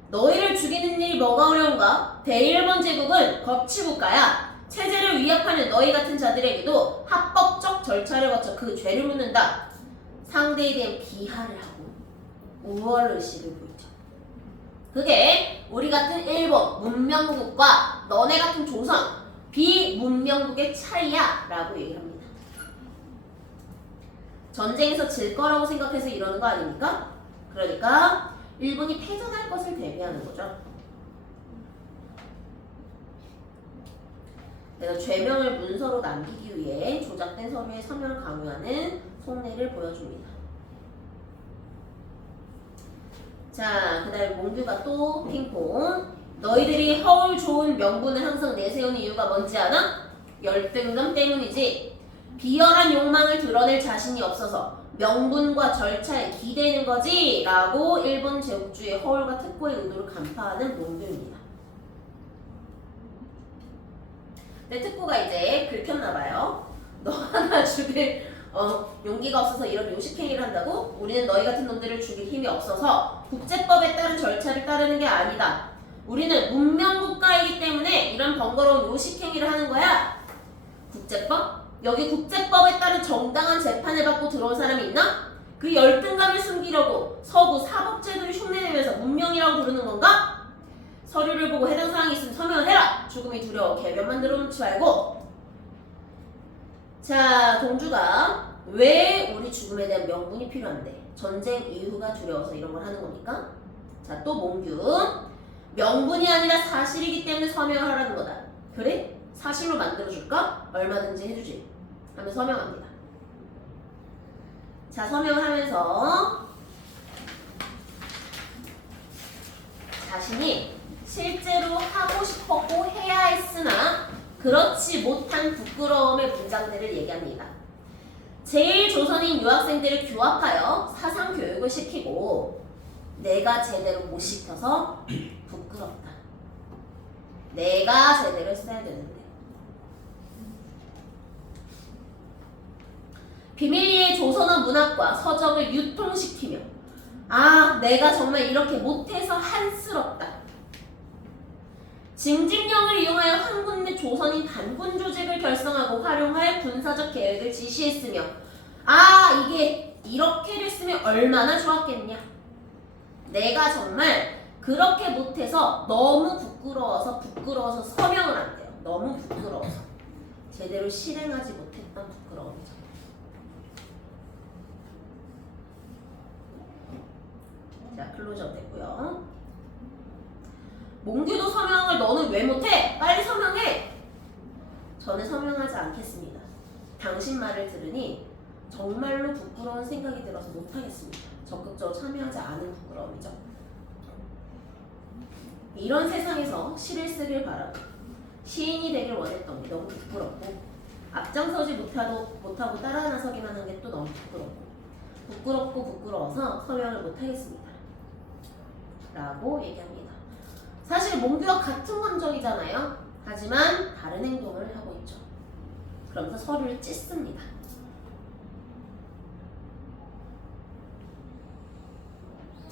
너희를 죽이는 일이 뭐가 어려운가? 대일본 제국은 법치국가야. 체제를 위협하는 너희 같은 자들에게도 합법적 절차를 거쳐 그 죄를 묻는다. 상대에 대한 비하를 하고 우월의식을 보이죠. 그게 우리 같은 일본 문명국과 너네 같은 조선 비문명국의 차이야 라고 얘기를 합니다. 전쟁에서 질 거라고 생각해서 이러는 거 아닙니까? 그러니까 일본이 패전할 것을 대비하는 거죠. 그래서 죄명을 문서로 남기기 위해 조작된 서류에 서명을 강요하는 속내를 보여줍니다. 자, 그 다음에 몽규가 또 핑퐁. 너희들이 허울 좋은 명분을 항상 내세우는 이유가 뭔지 아나? 열등감 때문이지. 비열한 욕망을 드러낼 자신이 없어서 명분과 절차에 기대는 거지 라고 일본 제국주의 허울과 특고의 의도를 간파하는 몽규입니다. 근데 특고가 이제 긁혔나봐요. 너 하나 죽일 용기가 없어서 이런 요식행위를 한다고? 우리는 너희 같은 놈들을 죽일 힘이 없어서 국제법에 따른 절차를 따르는 게 아니다. 우리는 문명국가이기 때문에 이런 번거로운 요식행위를 하는 거야. 국제법? 여기 국제법에 따른 정당한 재판을 받고 들어온 사람이 있나? 그 열등감을 숨기려고 서구 사법제도를 흉내내면서 문명이라고 부르는 건가? 서류를 보고 해당 사항이 있으면 서명을 해라! 죽음이 두려워 개변만 들어놓지 말고. 자, 동주가 왜 우리 죽음에 대한 명분이 필요한데? 전쟁 이후가 두려워서 이런 걸 하는 겁니까? 자, 또 몽규. 명분이 아니라 사실이기 때문에 서명을 하라는 거다. 그래? 사실로 만들어줄까? 얼마든지 해주지. 하면 서명합니다. 자, 서명을 하면서 자신이 실제로 하고 싶었고 해야 했으나 그렇지 못한 부끄러움의 문장들을 얘기합니다. 제일 조선인 유학생들을 규합하여 사상 교육을 시키고 내가 제대로 못 시켜서 부끄럽다. 내가 제대로 했어야 되는데. 비밀리에 조선 문학과 서적을 유통시키며 아 내가 정말 이렇게 못해서 한스럽다. 징집령을 이용하여 한군 내 조선인 반군 조직을 결성하고 활용할 군사적 계획을 지시했으며 아 이게 이렇게 됐으면 얼마나 좋았겠냐. 내가 정말 그렇게 못해서 너무 부끄러워서 서명을 한대요. 너무 부끄러워서 제대로 실행하지 못했던 부끄러움이죠. 자 클로즈업 됐고요. 몽규도 서명을 너는 왜 못해? 빨리 서명해! 저는 서명하지 않겠습니다. 당신 말을 들으니 정말로 부끄러운 생각이 들어서 못하겠습니다. 적극적으로 참여하지 않은 부끄러움이죠. 이런 세상에서 시를 쓰길 바라고 시인이 되길 원했던 게 너무 부끄럽고 앞장서지 못하고 따라 나서기만 한 게 또 너무 부끄러워서 서명을 못하겠습니다. 라고 얘기합니다. 사실 몽규와 같은 감정이잖아요. 하지만 다른 행동을 하고 있죠. 그러면서 서류를 찢습니다.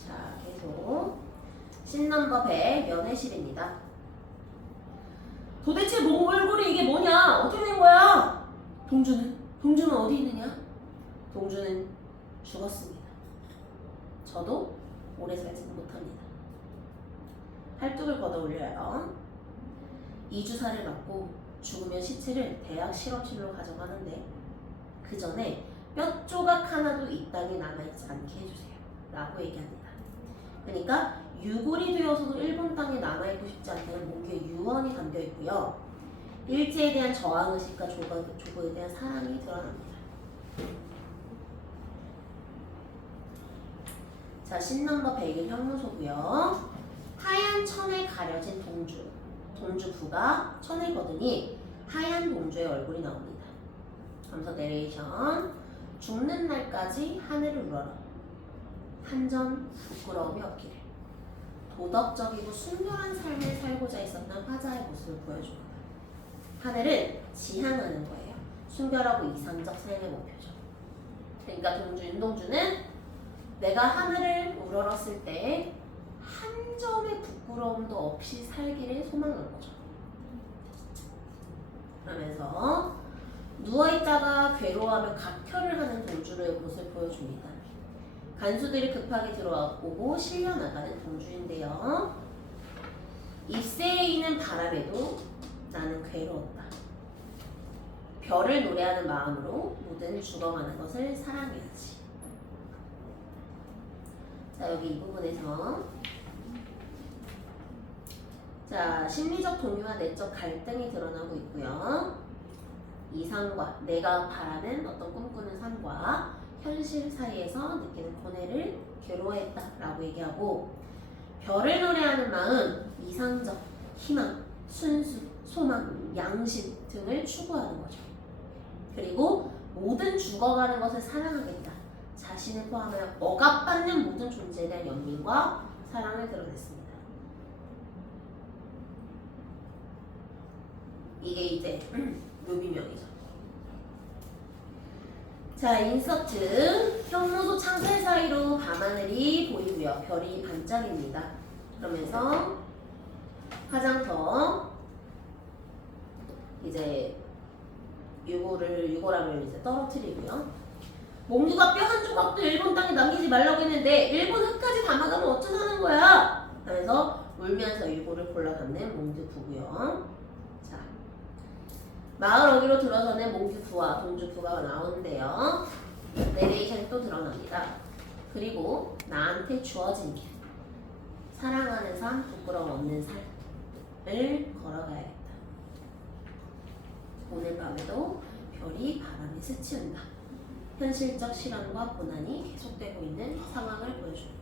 자, 계속 신넘버 100 면회실입니다. 도대체 얼굴이 이게 뭐냐? 어떻게 된 거야? 동주는 어디 있느냐? 동주는 죽었습니다. 저도 오래 살지는 못합니다. 팔뚝을 걷어 올려요. 2주사를 맞고 죽으면 시체를 대학 실험실로 가져가는데 그 전에 뼈 조각 하나도 이 땅에 남아있지 않게 해주세요. 라고 얘기합니다. 그러니까 유골이 되어서도 일본 땅에 남아있고 싶지 않다는 몽규의 유언이 담겨있고요. 일제에 대한 저항의식과 조국에 대한 사랑이 드러납니다. 자, 신넘버 100은 형무소고요. 하얀 천에 가려진 동주부가 천을 거두니 하얀 동주의 얼굴이 나옵니다. 감사 내레이션. 죽는 날까지 하늘을 우러러 한 점 부끄러움이 없기를. 도덕적이고 순결한 삶을 살고자 했었던 화자의 모습을 보여줍니다. 하늘은 지향하는 거예요. 순결하고 이상적 삶의 목표죠. 그러니까 윤동주는 내가 하늘을 우러렀을 때 한 점의 부끄러움도 없이 살기를 소망한 거죠. 그러면서 누워있다가 괴로워하며 각혈을 하는 동주의 모습을 보여줍니다. 간수들이 급하게 들어오고 실려나가는 동주인데요. 잎새에 있는 바람에도 나는 괴로웠다. 별을 노래하는 마음으로 모든 죽어가는 것을 사랑해야지. 자, 여기 이 부분에서 자, 심리적 동요와 내적 갈등이 드러나고 있고요. 이상과 내가 바라는 어떤 꿈꾸는 삶과 현실 사이에서 느끼는 고뇌를 괴로워했다라고 얘기하고, 별을 노래하는 마음, 이상적, 희망, 순수, 소망, 양심 등을 추구하는 거죠. 그리고 모든 죽어가는 것을 사랑하겠다. 자신을 포함하여 억압받는 모든 존재에 대한 연민과 사랑을 드러냈습니다. 이게 이제 묘비명이죠. 자, 인서트. 형무소 창틀 사이로 밤하늘이 보이고요. 별이 반짝입니다. 그러면서 화장터 이제 유골함을 이제 떨어뜨리고요. 몽규가 뼈 한 조각도 일본 땅에 남기지 말라고 했는데 일본 흙까지 담아가면 어쩌자는 거야? 하면서 울면서 유골을 골라담는 몽규 부고요. 자, 마을 어귀로 들어서는 몽규 부와 동주 부가 나오는데요. 내레이션이 또 드러납니다. 그리고 나한테 주어진 길, 사랑하는 삶, 부끄러움 없는 삶을 걸어가야겠다. 오늘 밤에도 별이 바람에 스치운다. 현실적 실현과 고난이 계속되고 있는 상황을 보여줍니다.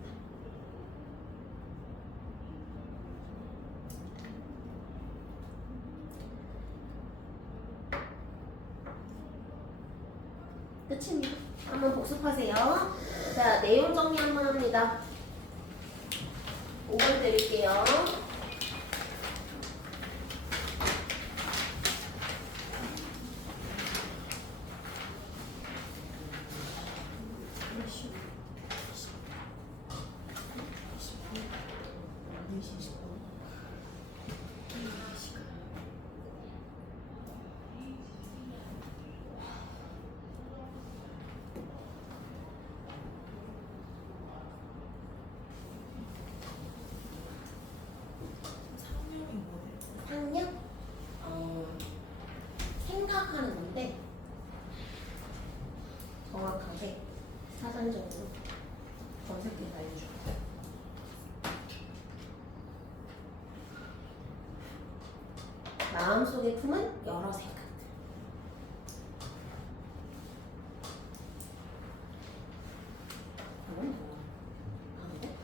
끝입니다. 한번 복습하세요. 자, 내용 정리 한번 합니다. 5번 드릴게요. 건데 정확하게 사전적으로 검색해서 알려줄게요. 마음속에 품은 여러 생각들. 이건 뭐야? 아는데?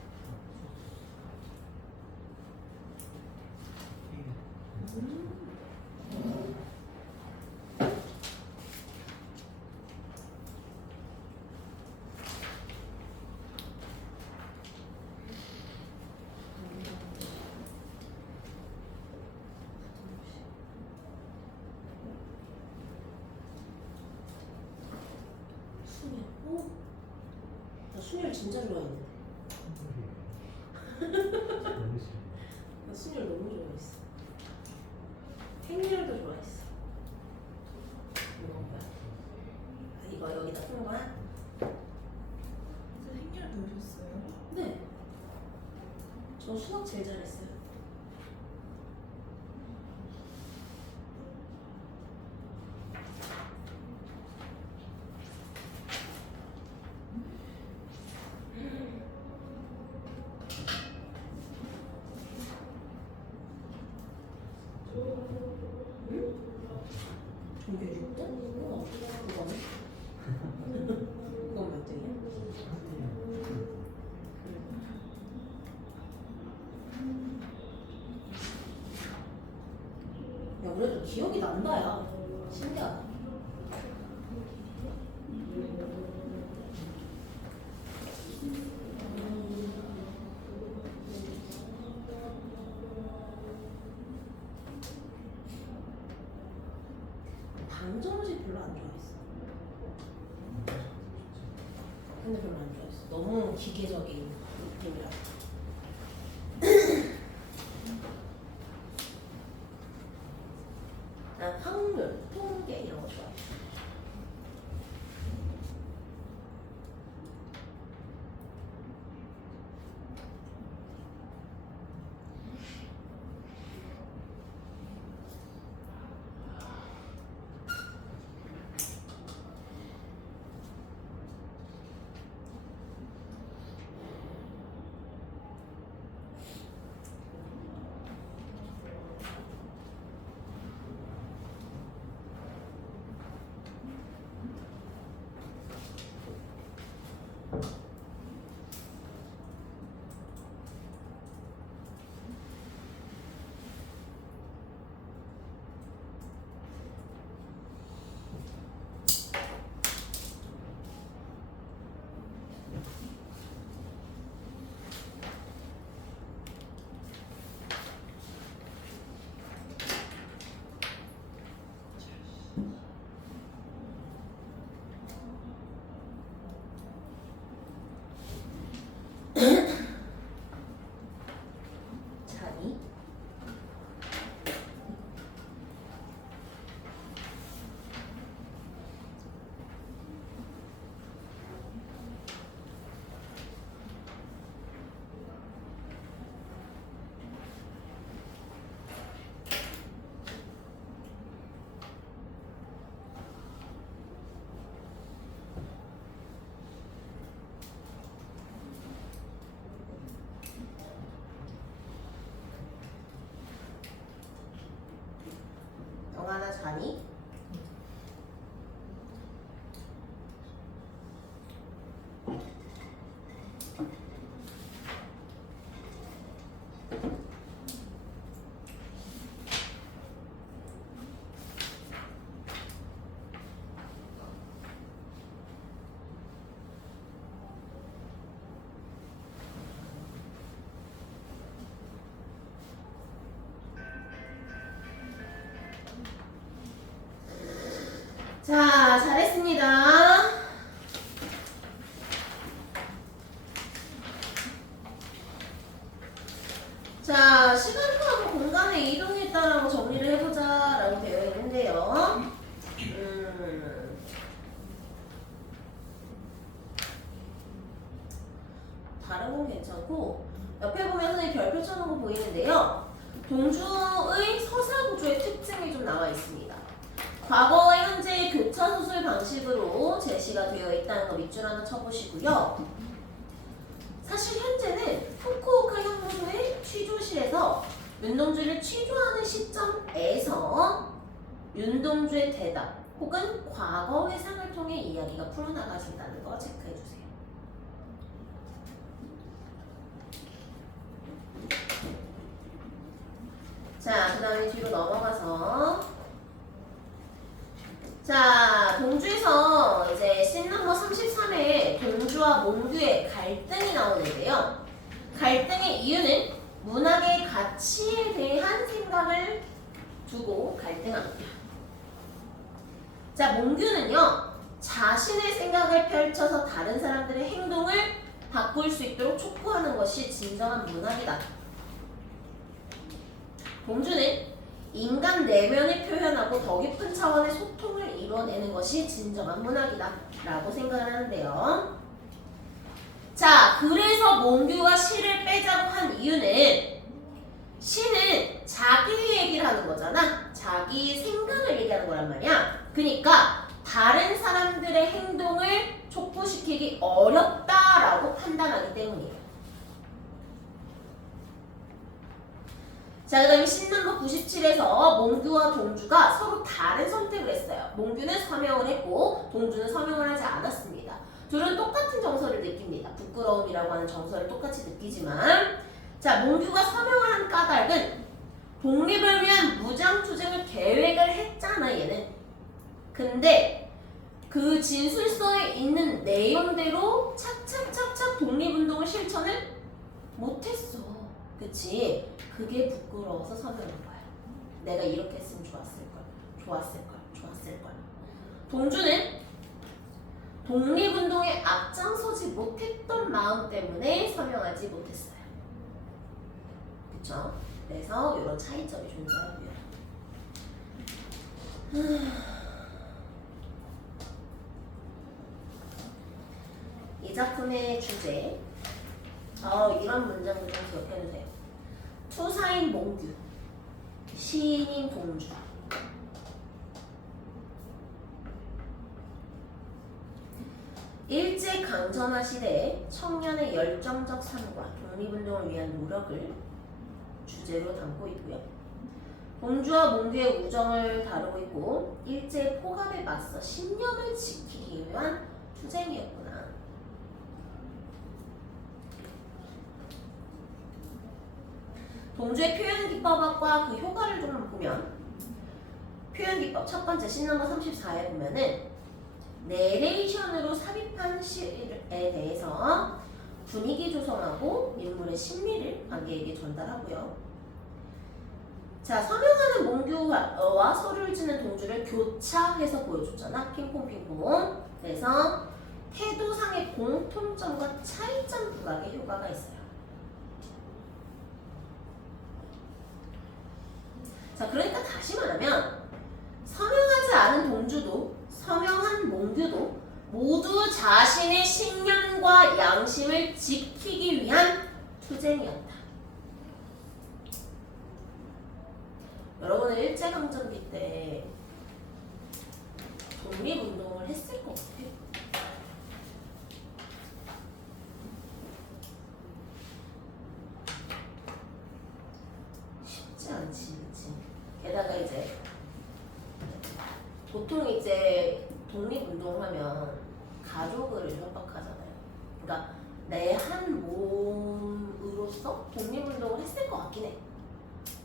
순열. 어? 나 순열 진짜 좋아했는데. 나 순열 너무 좋아했어. 행렬도 좋아했어. 이거 뭐야? 아, 이거 여기다 쓴 거야? 선생님 행렬 배우셨어요? 네. 저 수학 제일 잘했어요. 전교 6등? 우와, 이거는? 이건 몇 등이야? 야, 그래도 기억이 난다, 야. 신기하다. 방정식 별로 안 좋아했어. 근데 별로 안 좋아했어. 너무 기계적인 느낌이라. 난 확률, 통계 이런 거 좋아해. 자니? 영하나 자니? 자, 잘했습니다. 자, 시간하고 공간의 이동에 따라 정리를 해보자 라고 되어 있는데요. 다른 건 괜찮고 옆에 보면 선생님 별표 쳐놓은 거 보이는데요. 동주의 서사 구조의 특징이 좀 나와 있습니다. 과거, 현재, 배치가 되어 있다는 거 밑줄 하나 쳐보시고요. 사실 현재는 후쿠오카 형무소의 취조실에서 윤동주를 취조하는 시점에서 윤동주의 대답 혹은 과거 회상을 통해 이야기가 풀어나가진다는 거 체크해주세요. 자, 그 다음에 뒤로 넘어가서 자, 동주에서 이제 씬 넘버 33에 동주와 몽규의 갈등이 나오는데요. 갈등의 이유는 문학의 가치에 대한 생각을 두고 갈등합니다. 자, 몽규는요, 자신의 생각을 펼쳐서 다른 사람들의 행동을 바꿀 수 있도록 촉구하는 것이 진정한 문학이다. 동주는 인간 내면을 표현하고 더 깊은 차원의 소통을 이뤄내는 것이 진정한 문학이다 라고 생각을 하는데요. 자, 그래서 몽규가 시를 빼자고 한 이유는 시는 자기 얘기를 하는 거잖아. 자기 생각을 얘기하는 거란 말이야. 그러니까 다른 사람들의 행동을 촉구시키기 어렵다라고 판단하기 때문이에요. 자, 그 다음에 씬 넘버 97에서 몽규와 동주가 서로 다른 선택을 했어요. 몽규는 서명을 했고 동주는 서명을 하지 않았습니다. 둘은 똑같은 정서를 느낍니다. 부끄러움이라고 하는 정서를 똑같이 느끼지만, 자, 몽규가 서명을 한 까닭은 독립을 위한 무장투쟁을 계획을 했잖아, 얘는. 근데 그 진술서에 있는 내용대로 착착착착 독립운동을 실천을 못했어. 그치? 그게 부끄러워서 서명한 거야. 내가 이렇게 했으면 좋았을걸. 동주는 독립운동에 앞장서지 못했던 마음 때문에 서명하지 못했어요. 그쵸? 그래서 이런 차이점이 존재하고요. 이 작품의 주제, 이런 문장도 좀 기억해주세요. 투사인 몽규, 시인인 동주. 일제강점화 시대의 청년의 열정적 삶과 독립운동을 위한 노력을 주제로 담고 있고요. 동주와 몽규의 우정을 다루고 있고 일제의 포갑에 맞서 신념을 지키기 위한 투쟁이었구나. 동주의 표현기법과 그 효과를 좀 보면, 표현기법 첫 번째 씬 넘버 34에 보면은 내레이션으로 삽입한 시에 대해서 분위기 조성하고 인물의 심리를 관객에게 전달하고요. 자, 서명하는 몽규와 서류를 치는 동주를 교차해서 보여줬잖아. 핑퐁핑퐁. 그래서 태도상의 공통점과 차이점 부각의 효과가 있어요. 자, 그러니까 다시 말하면 서명하지 않은 동주도 서명한 몽규도 모두 자신의 신념과 양심을 지키기 위한 투쟁이었다. 여러분은 일제강점기 때 독립운동을 했을 것 같아요? 쉽지 않지, 그치? 게다가 이제 보통 이제 독립운동하면 가족을 협박하잖아요. 그러니까 내 한 몸으로서 독립운동을 했을 것 같긴 해.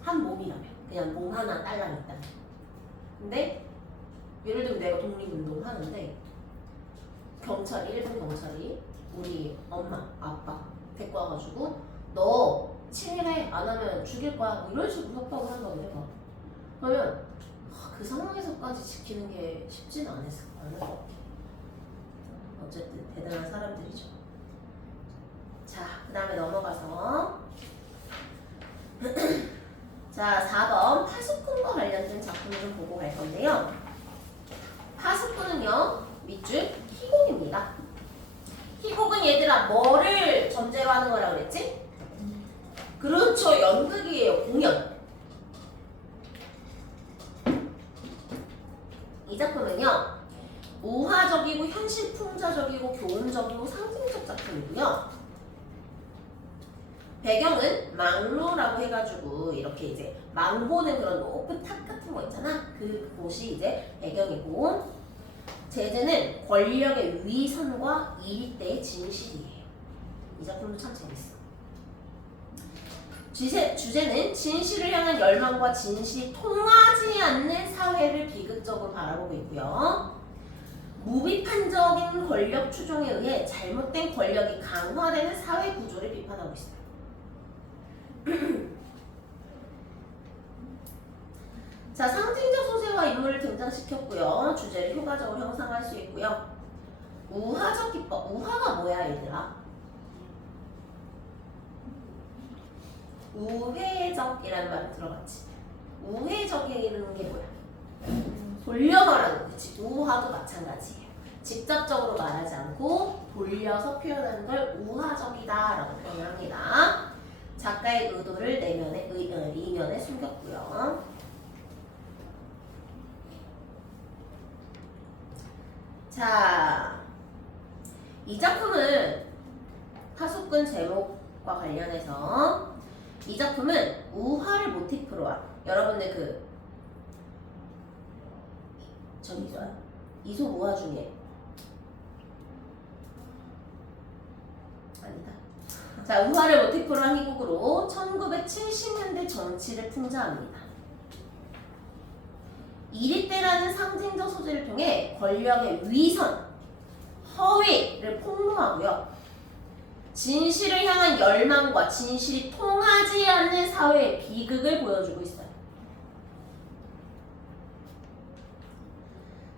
한 몸이라면, 그냥 몸 하나 딸랑 있다면. 근데 예를 들면 내가 독립운동 하는데 일본 경찰이 우리 엄마, 아빠 데리고 와가지고 너 친일해, 안 하면 죽일 거야, 뭐 이런 식으로 협박을 한다고 해봐. 그러면 그 상황에서까지 지키는 게 쉽지는 않을 것 같아. 어쨌든 대단한 사람들이죠. 자, 그 다음에 넘어가서 자, 4번 파수꾼과 관련된 작품을 좀 보고 갈 건데요. 파수꾼은요, 밑줄 희곡입니다. 희곡은 얘들아 뭐를 전제로 하는 거라고 그랬지? 그렇죠, 연극이에요. 공연. 이 작품은요, 우화적이고 현실풍자적이고 교훈적이고 상징적 작품이고요. 배경은 망루라고 해가지고 이렇게 이제 망보는 그런 높은 탑 같은 거 있잖아. 그곳이 이제 배경이고, 제재는 권력의 위선과 이익대의 진실이에요. 이 작품도 참 재밌어. 주제는 진실을 향한 열망과 진실이 통하지 않는 사회를 비극적으로 바라보고 있고요. 무비판적인 권력 추종에 의해 잘못된 권력이 강화되는 사회 구조를 비판하고 있어요. 자, 상징적 소재와 인물을 등장시켰고요. 주제를 효과적으로 형상할 수 있고요. 우화적 기법. 우화가 뭐야, 얘들아? 우회적이라는 말을 들어봤지. 우회적이라는 게 뭐야? 돌려 말하는 거지. 우화도 마찬가지예요. 직접적으로 말하지 않고 돌려서 표현하는 걸 우화적이다라고 표현합니다. 작가의 의도를 이면에 숨겼고요. 자, 이 작품은 하수꾼 제목과 관련해서 이 작품은 우화를 모티프로 한, 여러분들 이솝 우화 중에 아니다. 자, 우화를 모티프로 한 희곡으로 1970년대 정치를 풍자합니다. 이리떼라는 상징적 소재를 통해 권력의 위선, 허위를 폭로하고요. 진실을 향한 열망과 진실이 통하지 않는 사회의 비극을 보여주고 있어요.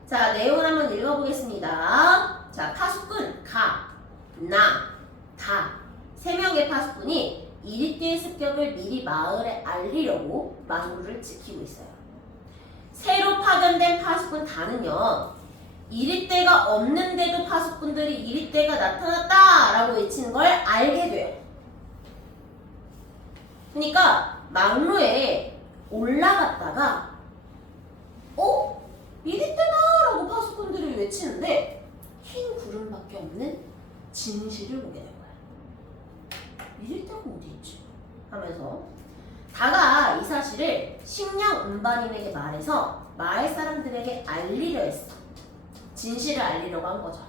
자, 내용을 한번 읽어보겠습니다. 자, 파수꾼 가, 나, 다 세 명의 파수꾼이 이리떼의 습격을 미리 마을에 알리려고 망루를 지키고 있어요. 새로 파견된 파수꾼 다는요, 이리떼가 없는데도 파수꾼들이 이리떼가 나타났다 라고 외치는 걸 알게 돼요. 그러니까 망루에 올라갔다가 이리떼다 라고 파수꾼들이 외치는데 흰 구름밖에 없는 진실을 보게 된 거야. 이리떼가 어디 있지? 하면서 다가 이 사실을 식량 운반인에게 말해서 마을 사람들에게 알리려 했어. 진실을 알리려고 한 거죠.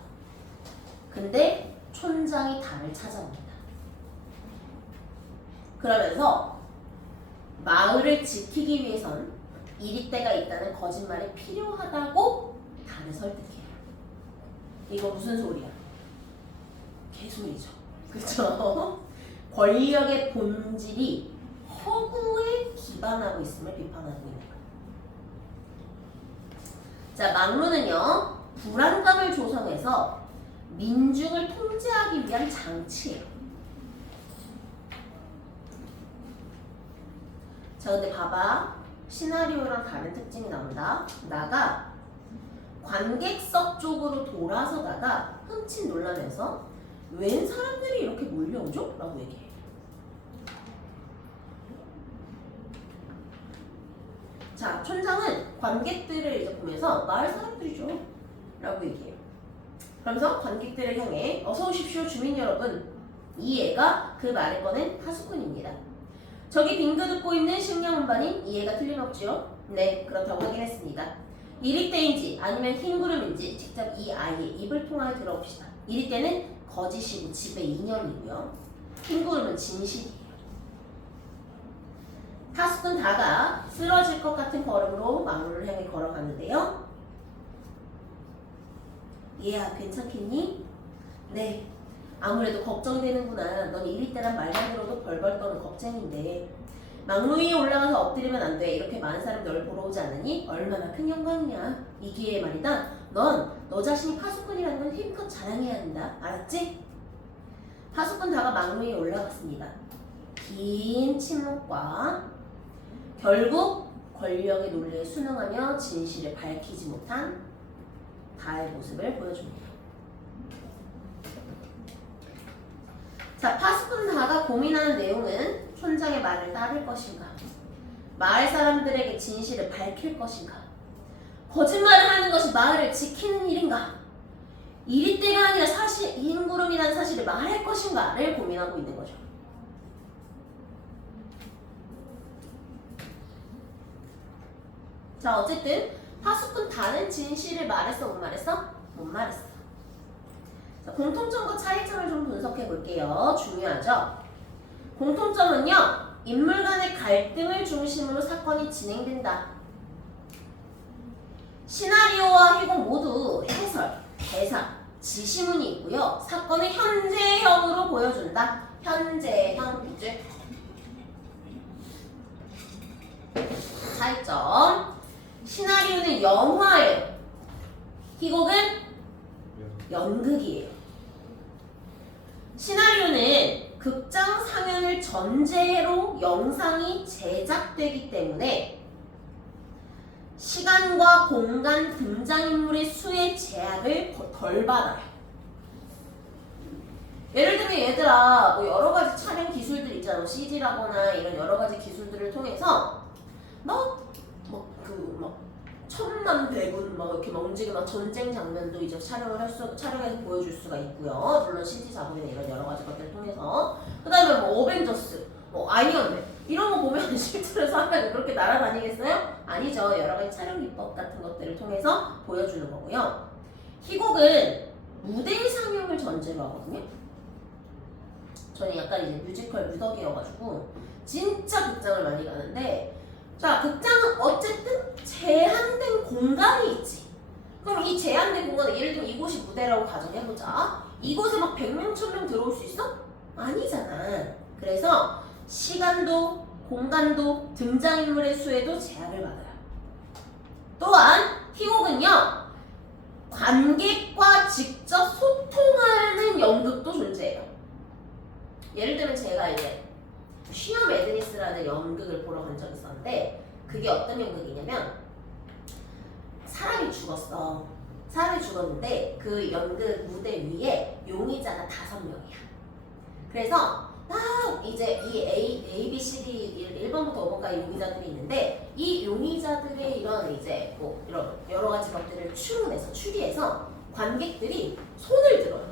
근데 촌장이 다를 찾아옵니다. 그러면서 마을을 지키기 위해선 이리떼가 있다는 거짓말이 필요하다고 다를 설득해요. 이거 무슨 소리야? 개소리죠. 그쵸? 권력의 본질이 허구에 기반하고 있음을 비판하고 있는 거예요. 자, 망루는요, 불안감을 조성해서 민중을 통제하기 위한 장치예요. 자, 근데 봐봐. 시나리오랑 다른 특징이 나온다. 나가 관객석 쪽으로 돌아서다가 흠칫 놀라면서 웬 사람들이 이렇게 몰려오죠? 라고 얘기해. 자, 촌장은 관객들을 이제 보면서 마을 사람들이죠 라고 얘기해요. 그러면서 관객들을 향해 어서 오십시오 주민 여러분. 이 애가 그 말을 꺼낸 파수꾼입니다. 저기 빙그 듣고 있는 식량 운반인 이 애가 틀림없지요? 네, 그렇다고 확인했습니다. 이리떼인지 아니면 흰구름인지 직접 이 아이의 입을 통하여 들어봅시다. 이리떼는 거짓이고 집의 이념이고요. 흰구름은 진실이에요. 파수꾼 다가 쓰러질 것 같은 걸음으로 망루를 향해 걸어가는데요. 얘야, 괜찮겠니? 네. 아무래도 걱정되는구나. 넌 이리떼란 말만 들어도 벌벌 떠는 겁쟁인데 망루 위에 올라가서 엎드리면 안 돼. 이렇게 많은 사람이 널 보러 오지 않으니 얼마나 큰 영광이냐. 이 기회에 말이다. 너 자신이 파수꾼이라는 건 힘껏 자랑해야 한다. 알았지? 파수꾼 다가 망루 위에 올라갔습니다. 긴 침묵과 결국 권력의 논리에 순응하며 진실을 밝히지 못한 다의 모습을 보여줍니다. 자, 파수꾼 다가 고민하는 내용은 촌장의 말을 따를 것인가, 마을 사람들에게 진실을 밝힐 것인가, 거짓말을 하는 것이 마을을 지키는 일인가? 이리 때가 아니라 사실 인구름이라는 사실을 말할 것인가를 고민하고 있는 거죠. 자, 어쨌든 파수꾼 다는 진실을 말했어, 못 말했어? 못 말했어. 자, 공통점과 차이점을 좀 분석해 볼게요. 중요하죠? 공통점은요, 인물 간의 갈등을 중심으로 사건이 진행된다. 시나리오와 희곡 모두 해설, 대사, 지시문이 있고요. 사건을 현재형으로 보여준다. 현재형 비주. 차이점. 시나리오는 영화예요. 희곡은 연극이에요. 시나리오는 극장 상영을 전제로 영상이 제작되기 때문에 시간과 공간 등장인물의 수의 제약을 덜 받아요. 예를 들면 얘들아 뭐 여러 가지 촬영 기술들 있잖아. CG라거나 이런 여러 가지 기술들을 통해서 막 천만 대군 막 이렇게 막 움직이는 막 전쟁 장면도 이제 촬영해서 보여줄 수가 있고요. 물론 CG 작업이나 이런 여러 가지 것들을 통해서. 그다음에 뭐 어벤져스, 뭐 아이언맨 이런 거 보면 실제로 사람이 그렇게 날아다니겠어요? 아니죠. 여러 가지 촬영 기법 같은 것들을 통해서 보여주는 거고요. 희곡은 무대 상영을 전제로 하거든요. 저는 약간 이제 뮤지컬 무덕이어가지고 진짜 극장을 많이 가는데, 자, 극장은 어쨌든 제한된 공간이 있지. 그럼 이 제한된 공간에 예를 들면 이곳이 무대라고 가정해보자. 이곳에 막 100명, 1000명 들어올 수 있어? 아니잖아. 그래서 시간도 공간도 등장인물의 수에도 제약을 받아요. 또한 희곡은요, 관객과 직접 소통하는 연극도 존재해요. 예를 들면 제가 이제 쉬어 매드니스라는 연극을 보러 간 적이 있었는데, 그게 어떤 연극이냐면 사람이 죽었어. 사람이 죽었는데 그 연극 무대 위에 용의자가 5명이야. 그래서 딱 이제 이 A, B, C, D 1번부터 5번까지 용의자들이 있는데, 이 용의자들의 이런 이제 뭐 이런 여러 가지 것들을 추리해서 관객들이 손을 들어요.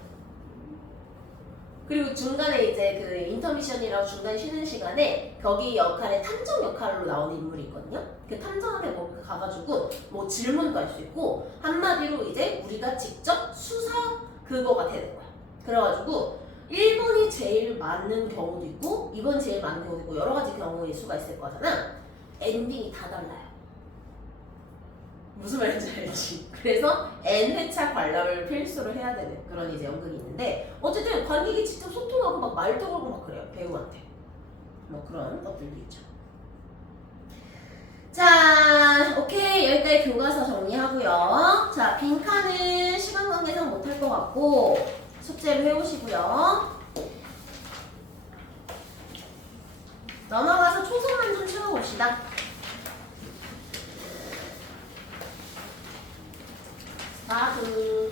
그리고 중간에 이제 그 인터미션이라고 중간 쉬는 시간에 거기 역할에 탐정 역할로 나오는 인물이 있거든요. 그 탐정한테 뭐 가가지고 뭐 질문도 할 수 있고, 한마디로 이제 우리가 직접 수사 그거가 되는 거야. 그래가지고 1번이 제일 많은 경우도 있고 2번이 제일 많은 경우도 있고 여러 가지 경우일 수가 있을 거잖아. 엔딩이 다 달라요. 무슨 말인지 알지? 그래서 N회차 관람을 필수로 해야 되는 그런 이제 연극이 있는데, 어쨌든 관객이 직접 소통하고 막 말도 걸고 막 그래요. 배우한테. 뭐 그런 것들도 있죠. 자, 오케이. 여기까지 교과서 정리하고요. 자, 빈칸은 시간 관계상 못할 것 같고 숙제를 해오시고요. 넘어가서 초성만 좀 채워봅시다. 바흐.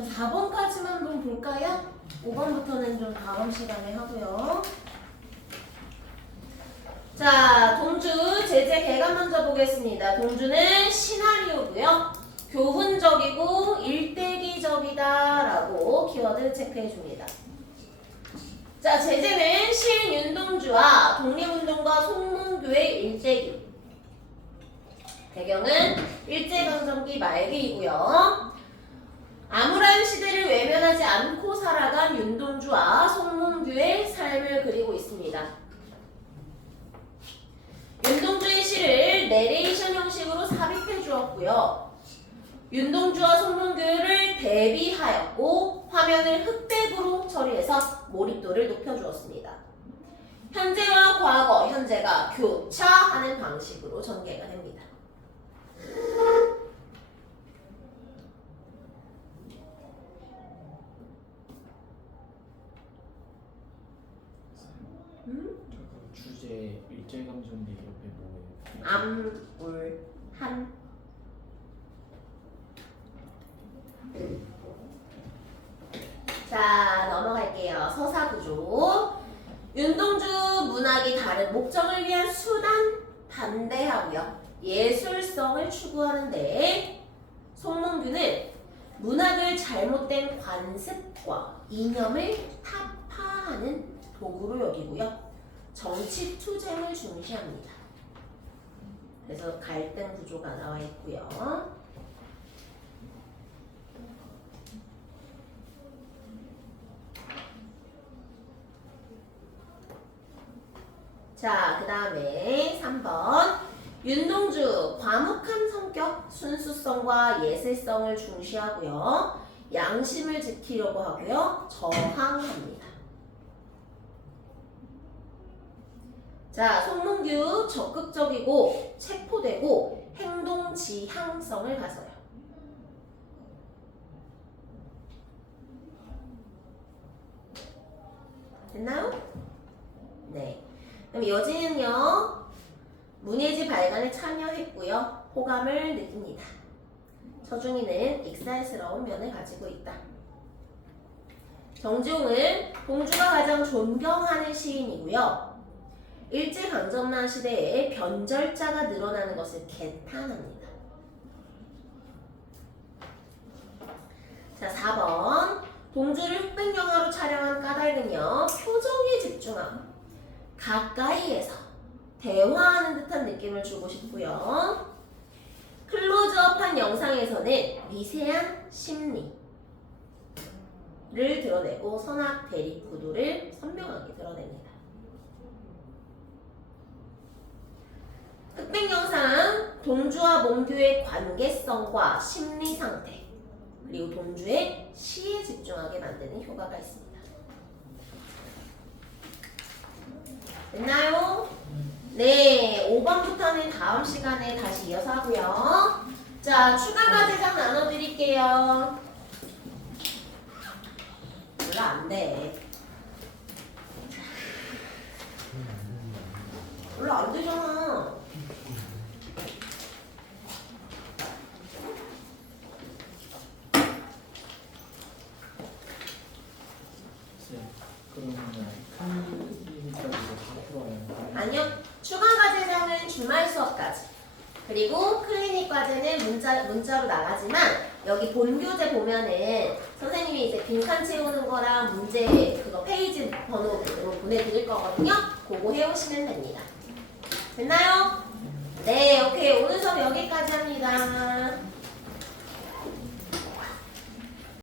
자, 4번까지만 좀 볼까요? 5번부터는 좀 다음 시간에 하고요. 자, 동주 제재 개감 먼저 보겠습니다. 동주는 시나리오고요. 교훈적이고 일대기적이다 라고 키워드 체크해 줍니다. 자, 제재는 시인 윤동주와 독립운동가 송문교의 일대기. 배경은 일제강점기 말기이고요. 암울한 시대를 외면하지 않고 살아간 윤동주와 송문교의 삶을 그리고 있습니다. 윤동주의 시를 내레이션 형식으로 삽입해 주었고요. 윤동주와 송문교를 대비하였고 화면을 흑백으로 처리해서 몰입도를 높여주었습니다. 현재와 과거, 현재가 교차하는 방식으로 전개가 됩니다. 주제 일제감정기 옆에 뭐예요? 암울한. 자, 넘어갈게요. 서사구조. 윤동주 문학이 다른 목적을 위한 수단 반대하고요. 예술성을 추구하는데 송문규는 문학을 잘못된 관습과 이념을 타파하는 도구로 여기고요. 정치 투쟁을 중시합니다. 그래서 갈등 구조가 나와 있고요. 자, 그 다음에 3번. 윤동주, 과묵한 성격, 순수성과 예술성을 중시하고요. 양심을 지키려고 하고요. 저항합니다. 자, 송문규, 적극적이고 체포되고 행동 지향성을 가져요. 됐나요? 네. 그럼 여진은요, 문예지 발간에 참여했고요. 호감을 느낍니다. 서중이는 익살스러운 면을 가지고 있다. 정지용은 공주가 가장 존경하는 시인이고요. 일제강점기 시대에 변절자가 늘어나는 것을 개탄합니다. 자, 4번. 동주를 흑백 영화로 촬영한 까닭은요, 표정에 집중하고 가까이에서 대화하는 듯한 느낌을 주고 싶고요. 클로즈업한 영상에서는 미세한 심리를 드러내고 선악 대립 구도를 선명하게 드러냅니다. 흑백 영상, 동주와 몽규의 관계성과 심리 상태, 그리고 동주의 시에 집중하게 만드는 효과가 있습니다. 됐나요? 네, 5번부터는 다음 시간에 다시 이어서 하고요. 자, 추가 과제장 나눠드릴게요. 몰라, 안 돼. 몰라, 안 되잖아. 아니요. 추가 과제장은 주말 수업까지. 그리고 클리닉 과제는 문자로 나가지만 여기 본 교재 보면은 선생님이 이제 빈칸 채우는 거랑 문제 그거 페이지 번호로 보내드릴 거거든요. 그거 해오시면 됩니다. 됐나요? 네, 오케이. 오늘 수업 여기까지 합니다.